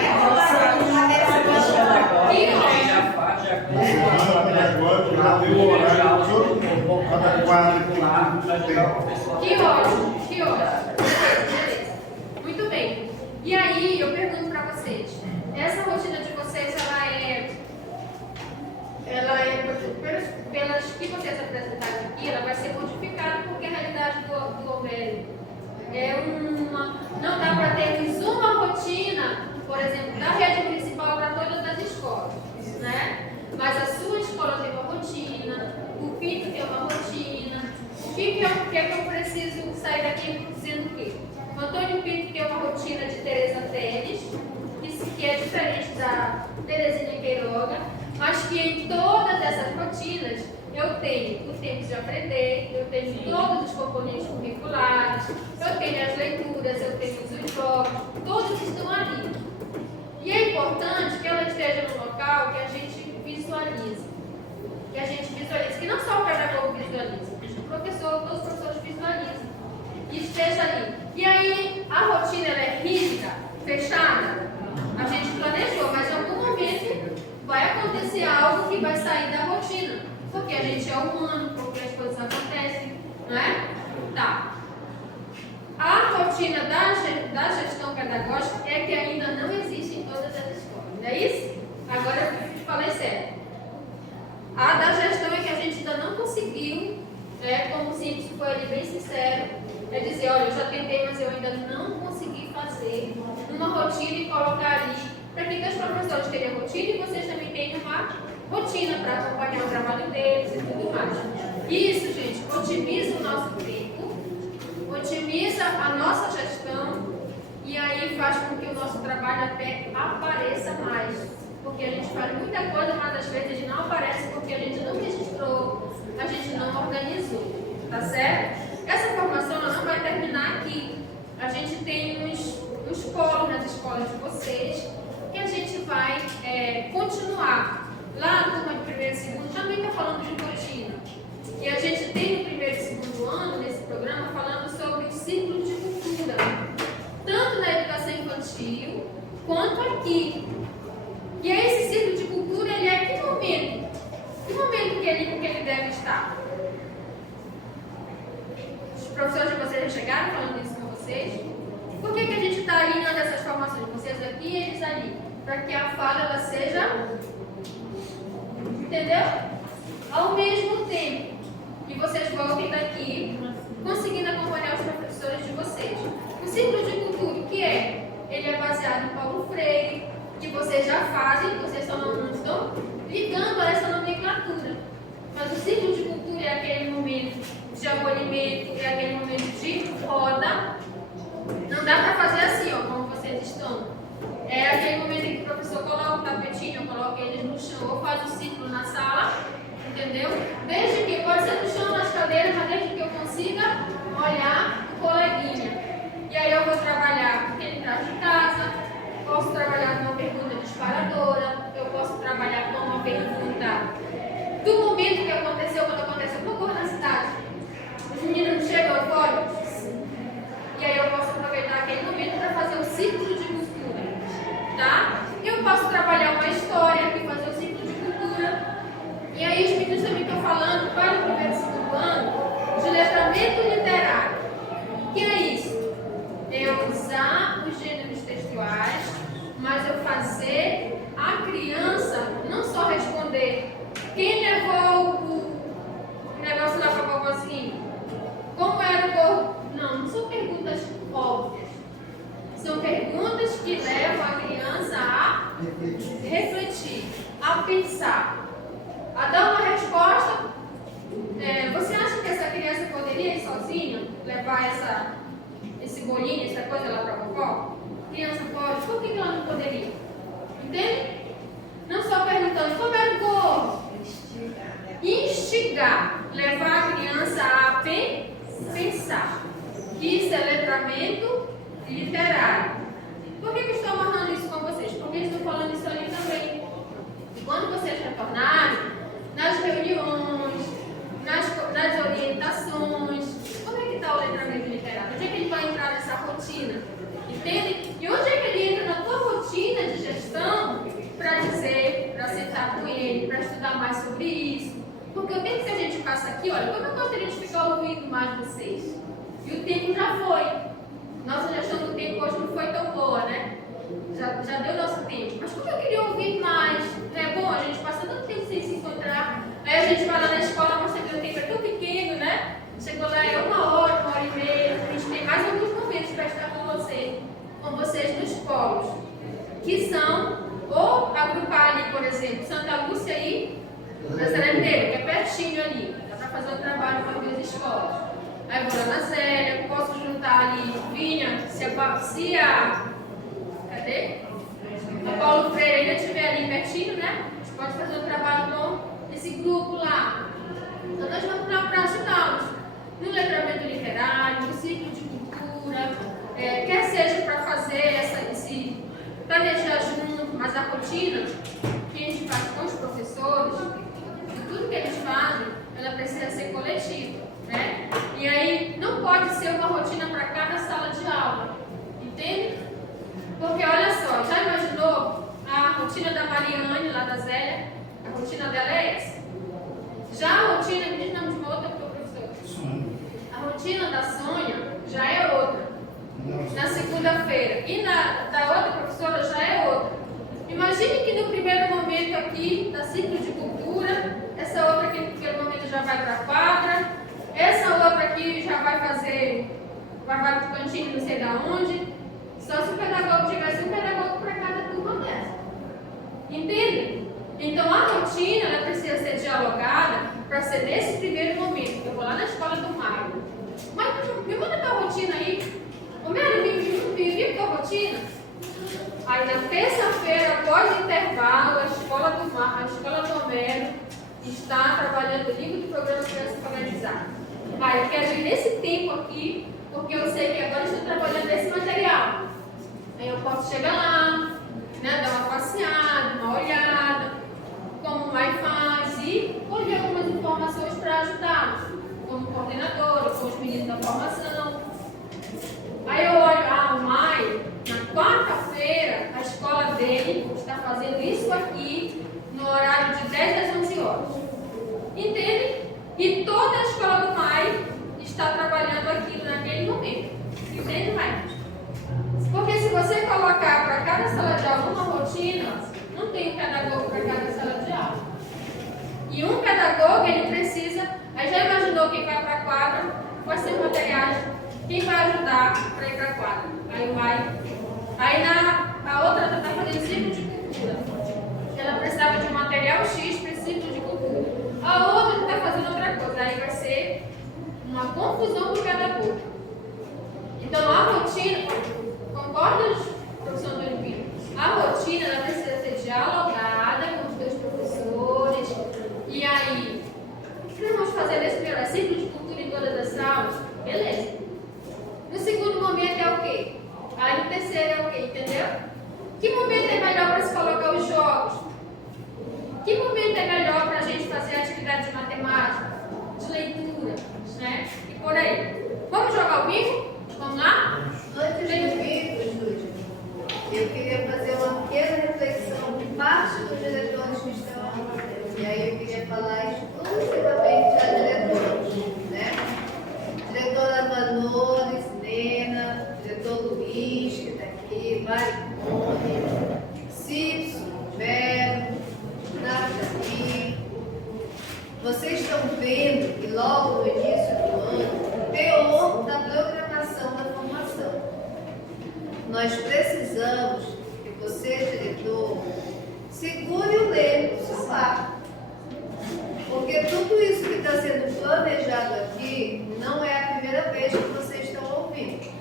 Que ótimo. Beleza. Muito bem. E aí, eu pergunto para vocês, essa rotina de vocês, pelas que vocês apresentaram aqui, ela vai ser modificada porque a realidade do governo não dá para termos uma rotina, por exemplo, da rede municipal para todas as escolas, né? Mas a sua escola tem uma rotina, o Pinto tem uma rotina. O que eu preciso sair daqui dizendo o quê? O Antônio Pinto tem uma rotina de Tereza Teles, que é diferente da Terezinha Queiroga, mas que em todas essas rotinas eu tenho o tempo de aprender, eu tenho todos os componentes curriculares, eu tenho as leituras, eu tenho os jogos, todos estão ali. E é importante que ela esteja no local que a gente visualize. Que não só o pedagogo visualiza, todos os professores visualizam. E esteja ali. E aí, a rotina ela é rígida, fechada? A gente planejou, mas em algum momento vai acontecer algo que vai sair da rotina. Porque a gente é humano, porque as coisas acontecem, não é? Tá. A rotina da gestão pedagógica é que ainda não existe em todas as escolas, não é isso? Agora eu falei sério. A da gestão é que a gente ainda não conseguiu, como o Simples foi ali bem sincero, é dizer, olha, eu já tentei, mas eu ainda não consegui fazer uma rotina e colocar ali, para que os professores tenham rotina e vocês também tenham uma rotina para acompanhar o trabalho deles e tudo mais. Isso, gente, otimiza o nosso tempo, otimiza a nossa gestão e aí faz com que o nosso trabalho até fé apareça mais. Porque a gente faz muita coisa, mas às vezes não aparece porque a gente não registrou, a gente não organizou. Tá certo? Essa formação ela não vai terminar aqui. A gente tem uns polos nas escolas de vocês que a gente vai continuar. Lá no turma de primeiro e segundo também está falando de rotina. E a gente tem no primeiro e segundo ano, nesse programa, falando sobre o ciclo de cultura, tanto na educação infantil quanto aqui. E aí esse ciclo de cultura, ele é que momento? Que momento que ele deve estar? Os professores de vocês já chegaram falando isso com vocês? Por que a gente está alinhando essas formações? Vocês aqui e eles ali. Para que a fala ela seja... Entendeu? Ao mesmo tempo. E vocês voltem daqui, conseguindo acompanhar os professores de vocês. O ciclo de cultura, o que é? Ele é baseado em Paulo Freire, que vocês já fazem, vocês só não estão ligando a essa nomenclatura. Mas o ciclo de cultura é aquele momento de acolhimento, é aquele momento de roda. Não dá para fazer assim, ó, como vocês estão. É aquele momento em que o professor coloca o tapetinho, coloca eles no chão, ou faz um círculo na sala, entendeu? Desde que, pode ser no chão, nas cadeiras, mas desde que eu consiga olhar o coleguinha. E aí eu vou trabalhar o que ele traz de casa, posso trabalhar com uma pergunta disparadora, eu posso trabalhar com uma pergunta do momento que aconteceu, quando aconteceu alguma coisa na cidade. Os meninos não chegam eufóricos. E aí eu posso aproveitar aquele momento para fazer o ciclo de cultura, tá? Eu posso trabalhar uma história e fazer o ciclo de cultura. E aí os meninos também estão falando para o primeiro e segundo ano de letramento literário. O que é isso? É usar os gêneros textuais, mas eu fazer a criança não só responder quem levou o negócio lá para a vovozinha, como era o corpo. Não são perguntas óbvias. São perguntas que levam a criança a refletir, a pensar, a dar uma resposta. Você acha que essa criança poderia ir sozinha, levar esse bolinho, essa coisa lá para a vovó? Criança pode? Por que ela não poderia? Entende? Não só perguntando como era o gorro. Instigar, levar a criança a pensar. Isso é letramento literário. Por que eu estou amarrando isso com vocês? Porque eu estou falando isso ali também. E quando vocês retornarem, nas reuniões, nas orientações, como é que está o letramento literário? Onde é que ele vai entrar nessa rotina? Entende? E onde é que ele entra na tua rotina de gestão para dizer, para sentar com ele, para estudar mais sobre isso? Porque o tempo que a gente passa aqui, olha, como eu gostaria de ficar ouvindo mais vocês. E o tempo já foi. Nossa gestão do tempo hoje não foi tão boa, né? Já deu nosso tempo. Mas como eu queria ouvir mais? É bom, a gente passa tanto tempo sem se encontrar. Aí a gente vai lá na escola, mas o tempo é tão pequeno, né? Chegou lá, é 1 hora, 1h30. A gente tem mais alguns momentos para estar com vocês nos polos. Que são, ou agrupar ali, por exemplo, Santa Lúcia e Nazaré Mineiro, que é pertinho ali. Dá para fazer um trabalho com as duas escolas. Aí eu vou lá na Zélia, posso juntar ali, Vinha, cadê? A Paulo Freire ainda estiver ali pertinho, né? A gente pode fazer um trabalho com esse grupo lá. Então nós vamos lá para ajudá-los no letramento literário, no ciclo de cultura, quer seja para fazer esse planejar junto, mas a rotina que a gente faz com os professores, e tudo que eles fazem, ela precisa ser coletiva. Né? E aí não pode ser uma rotina para cada sala de aula, entende? Porque olha só, já imaginou a rotina da Mariane lá da Zélia? A rotina dela é essa. Já a rotina, me diz não de uma outra professora. A rotina da Sônia já é outra. Na segunda-feira. E da outra professora já é outra. Imagine que no primeiro momento aqui, da ciclo de cultura, essa outra aqui no primeiro momento já vai para a quadra. Essa outra aqui já vai para o cantinho não sei da onde. Só se o pedagogo tivesse um pedagogo para cada turma dessa. Entende? Então a rotina ela precisa ser dialogada para ser nesse primeiro momento. Eu vou lá na escola do Mário. Mas me manda tua rotina aí. Ô Mário, me tua rotina. Aí na terça-feira, após o intervalo, a escola do Homero está trabalhando o livro do programa Criança Alfabetizada. Aí eu quero ir nesse tempo aqui, porque eu sei que agora estou trabalhando esse material. Aí eu posso chegar lá, né, dar uma passeada, uma olhada, como o Mai faz, e colher algumas informações para ajudá-los, como coordenadora, com os meninos da formação. Aí eu olho, o Mai, na quarta-feira, a escola dele está fazendo isso aqui no horário de 10 às 11 horas. Entende? E toda a escola do Mai está trabalhando aquilo naquele momento. Entende, Mai? Porque se você colocar para cada sala de aula uma rotina, não tem um pedagogo para cada sala de aula. E um pedagogo, ele precisa... Aí já imaginou quem vai para a quadra, quais são os materiais, quem vai ajudar para ir para a quadra? Aí vai. Aí a outra está fazendo ciclo de cultura. Ela precisava de um material X para esse ciclo de cultura. A outra está fazendo outra coisa. Aí vai ser uma confusão para o pedagogo. Então a rotina, concorda, professor Antônio Pinto? A rotina ela precisa ser dialogada com os teus professores. E aí, o que nós vamos fazer nesse primeiro ciclo de cultura em todas as salas? Beleza. No segundo momento é o quê? Aí no terceiro é o quê? Entendeu? Que momento é melhor para se colocar os jogos? Que momento é melhor para a gente fazer atividade de matemática, de leitura, né? E por aí. Vamos jogar o bingo? Vamos lá? Antes do bingo, Júlia, eu queria fazer uma pequena reflexão de parte dos diretores que estão aqui. E aí eu queria falar exclusivamente a diretores, né? Diretora Manores, Nena, diretor Luiz, que está aqui, Maricone, Cício, Vero, Nathalie. Vocês estão vendo que logo no início do ano, o teor da programação da formação. Nós precisamos que você, diretor, segure o leme do celular. Porque tudo isso que está sendo planejado aqui não é a primeira vez que vocês estão ouvindo.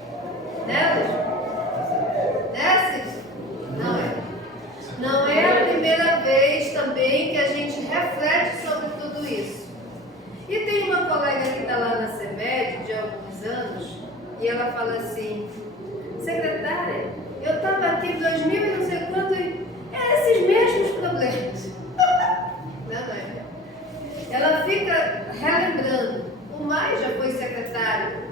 Né, Luiz? Né, Cício? Não é. Não é a primeira vez também que a gente reflete sobre tudo isso. E tem uma colega que está lá na CEMED, de alguns anos, e ela fala assim: secretária, eu estava aqui em 2000 e não sei quanto, e esses mesmos problemas. Não é? Ela fica relembrando. O Mai já foi secretário.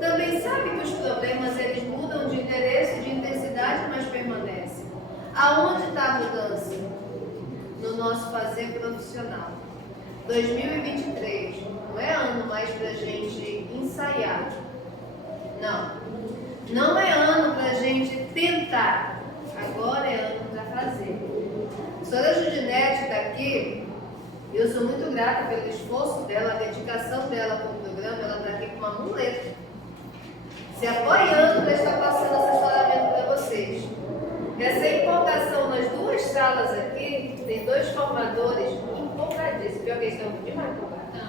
Também sabe que os problemas eles mudam de interesse, de intensidade, mas permanecem. Aonde está a mudança? No nosso fazer profissional. 2023 não é ano mais para a gente ensaiar. Não. Não é ano para a gente tentar. Agora é ano para fazer. A senhora Judinete está aqui. Eu sou muito grata pelo esforço dela, a dedicação dela para o programa. Ela está aqui com uma muleta, se apoiando para estar passando assessoramento para vocês. Essa empolgação nas duas salas aqui, tem dois formadores empolgadíssimos. Pior que eles estão muito mais empolgados.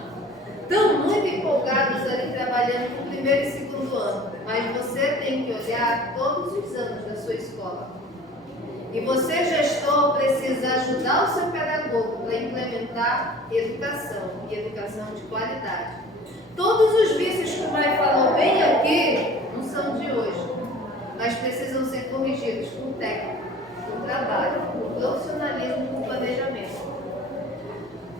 Estão muito empolgados ali trabalhando no primeiro e segundo ano. Mas você tem que olhar todos os anos da sua escola. E você, gestor, precisa ajudar o seu pedagogo para implementar educação e educação de qualidade. Todos os vícios que o Mai falou bem aqui não são de hoje, mas precisam ser corrigidos com técnica, com trabalho, com profissionalismo, com planejamento.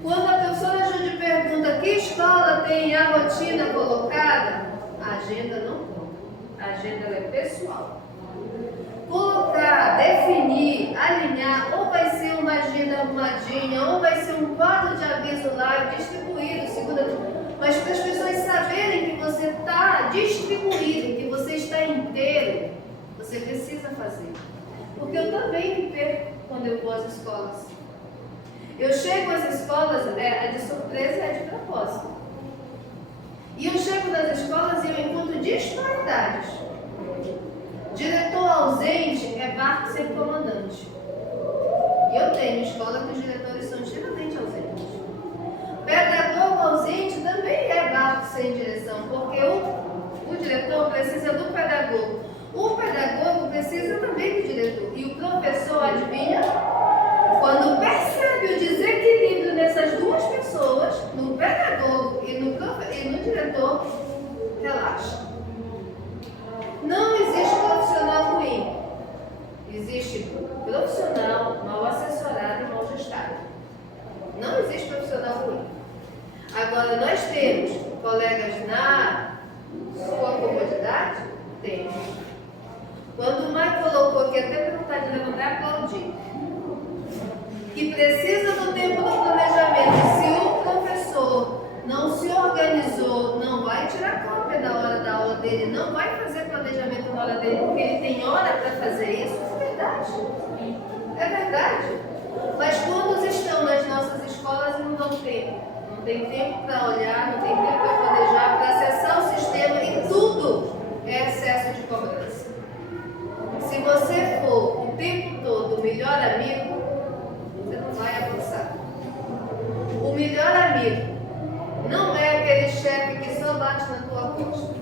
Quando a professora Judy pergunta que escola tem a rotina colocada, a agenda não conta. A agenda é pessoal. Colocar, definir, alinhar, ou vai ser uma agenda arrumadinha, ou vai ser um quadro de aviso lá distribuído, mas para as pessoas saberem que você está distribuído, que você está inteiro, você precisa fazer. Porque eu também me perco quando eu vou às escolas. Eu chego às escolas, é de surpresa, é de propósito. E eu chego nas escolas e eu encontro disparidades. Diretor ausente é barco sem comandante. E eu tenho escola que os diretores são extremamente ausentes. Pedagogo ausente também é barco sem direção, porque o diretor precisa do pedagogo. O pedagogo precisa também do diretor. E o Existe profissional mal assessorado e mal gestado. Não existe profissional ruim. Agora, nós temos colegas na sua comodidade? Temos. Quando o Marco colocou aqui, até por vontade de levantar, aplaudir. Que precisa do tempo do planejamento. Se o professor não se organizou, não vai tirar cópia na hora da aula dele, não vai fazer planejamento na hora dele, porque ele tem hora para fazer isso, é verdade. É verdade. Mas quantos estão nas nossas escolas e não dão tempo? Não tem tempo para olhar, não tem tempo para planejar, para acessar o sistema, e tudo é excesso de cobrança. Se você for o tempo todo o melhor amigo, você não vai avançar. O melhor amigo não é aquele chefe que só bate na tua costa.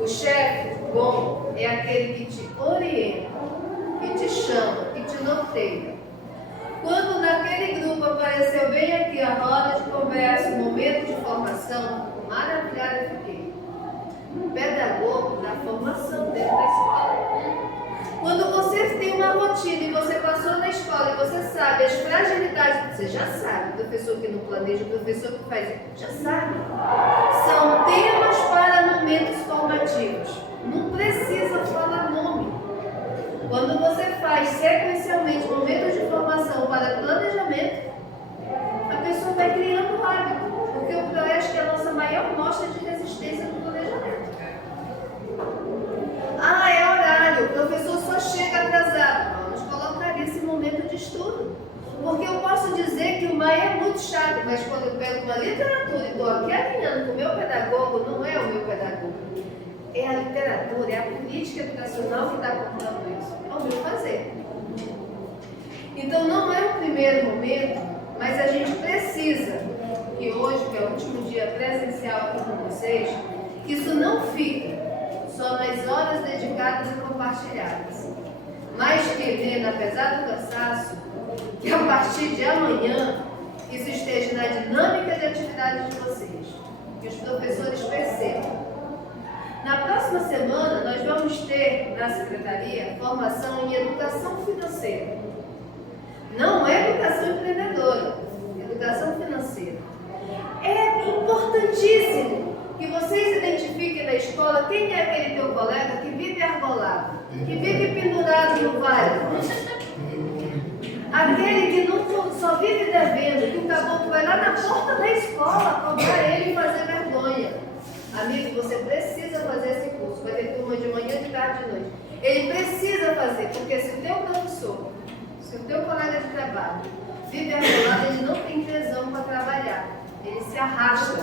O chefe bom é aquele que te orienta, que te chama, que te norteia. Quando naquele grupo apareceu bem aqui a roda de conversa, o momento de formação, maravilhada eu fiquei. Pedagogo da formação dentro da escola. Quando você tem uma rotina e você passou na escola e você sabe as fragilidades, você já sabe, o professor que não planeja, o professor que faz, já sabe. São temas para momentos formativos. Não precisa falar nome. Quando você faz sequencialmente momentos de formação para planejamento, a pessoa vai criando hábito, porque o ProESC é a nossa maior mostra de resistência no planejamento. Ah, é horário, o professor só chega atrasado. Vamos colocar esse momento de estudo. Porque eu posso dizer que o Maia é muito chato, mas quando eu pego uma literatura e estou aqui alinhando com o meu pedagogo, não é o meu pedagogo. É a literatura, é a política educacional que está comandando isso. É o meu fazer. Então não é o primeiro momento, mas a gente precisa, que hoje, que é o último dia presencial aqui com vocês, que isso não fique só nas horas dedicadas e compartilhadas. Mas querendo, apesar do cansaço, que a partir de amanhã isso esteja na dinâmica de atividades de vocês, que os professores percebam. Na próxima semana, nós vamos ter na Secretaria formação em educação financeira. Não é educação empreendedora, é educação financeira. É importantíssimo que vocês identifiquem na escola quem é aquele teu colega que vive argolado, que vive pendurado no vale. Aquele que não só vive devendo, que o caboclo vai lá na porta da escola cobrar ele e fazer vergonha. Amigo, você precisa fazer esse curso. Vai ter turma de manhã, de tarde, de noite. Ele precisa fazer, porque se o teu professor, se o teu colega de trabalho vive argolado, ele não tem tesão para trabalhar. Ele se arrasta.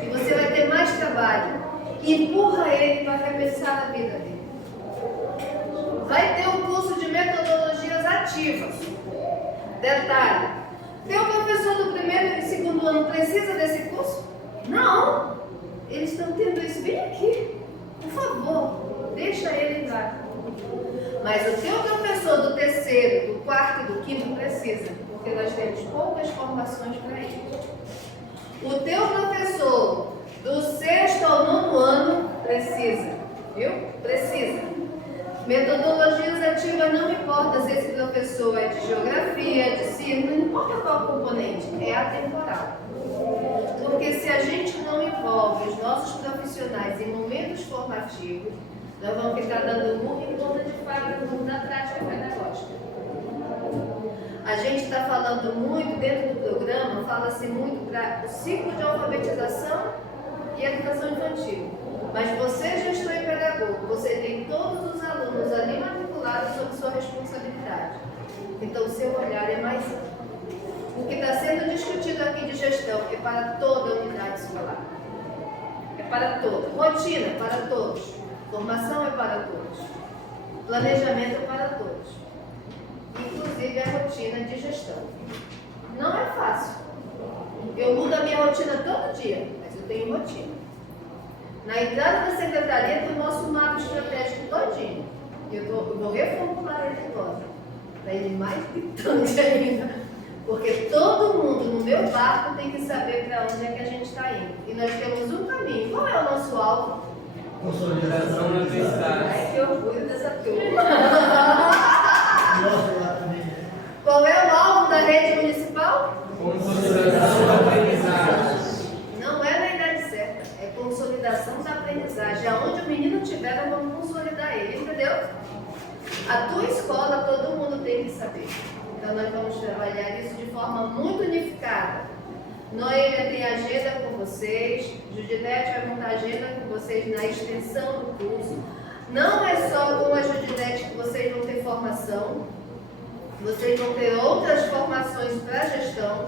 E você vai ter mais trabalho. Empurra ele para repensar a vida dele. Vai ter um curso de metodologias ativas. Detalhe: teu professor do primeiro e segundo ano precisa desse curso? Não! Eles estão tendo isso bem aqui. Por favor, deixa ele entrar. Mas o teu professor do terceiro, do quarto e do quinto precisa, porque nós temos poucas formações para ele. O teu professor do sexto ao nono ano precisa, viu? Precisa. Metodologias ativas não importa se esse professor é de geografia, é de ciência, não importa qual componente, é atemporal. Porque se a gente não envolve os nossos profissionais em momentos formativos, nós vamos ficar dando murro em ponta de faca no mundo da prática pedagógica. A gente está falando muito, dentro do programa, fala-se muito para o ciclo de alfabetização e educação infantil. Mas você, gestor e pedagogo, você tem todos os alunos ali matriculados sob sua responsabilidade. Então, o seu olhar é mais amplo. O que está sendo discutido aqui de gestão é para toda a unidade escolar. É para toda. Rotina é para todos. Formação é para todos. Planejamento é para todos. Inclusive a rotina de gestão. Não é fácil. Eu mudo a minha rotina todo dia, mas eu tenho rotina. Na entrada da secretaria tem o nosso mapa estratégico todinho. E eu vou reformular ele agora, para ele mais gritante ainda. Porque todo mundo no meu barco tem que saber para onde é que a gente está indo. E nós temos um caminho. Qual é o nosso alvo? Consolidação da universidade. Ai, que orgulho dessa turma. sua escola todo mundo tem que saber. Então nós vamos trabalhar isso de forma muito unificada. Noêmia tem agenda com vocês, Judilete vai montar agenda com vocês na extensão do curso. Não é só com a Judilete que vocês vão ter formação, vocês vão ter outras formações para gestão,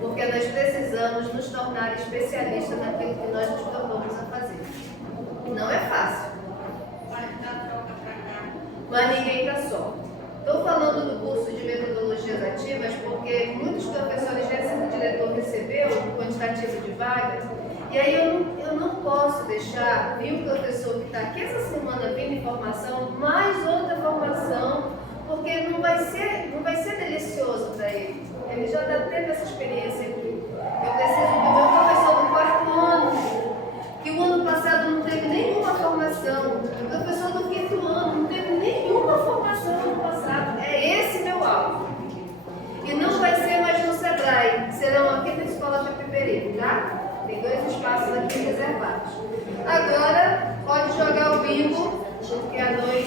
porque nós precisamos nos tornar especialistas naquilo que nós nos propomos a fazer. Não é fácil. Mas ninguém está só. Estou falando do curso de metodologias ativas porque muitos professores o diretor recebeu o quantitativo de vagas, e aí eu não posso deixar o professor que está aqui essa semana vindo em formação, mais outra formação, porque não vai ser delicioso para ele. Ele já está tendo essa experiência aqui. Eu preciso do meu professor do 4º ano, que o ano passado não teve nenhuma formação, o professor do 5º ano não teve nenhuma formação no ano passado. É esse meu alvo. E não vai ser mais no Sebrae, serão aqui na Escola Capivari, tá? Tem 2 espaços aqui reservados. Agora, pode jogar o bingo, porque à noite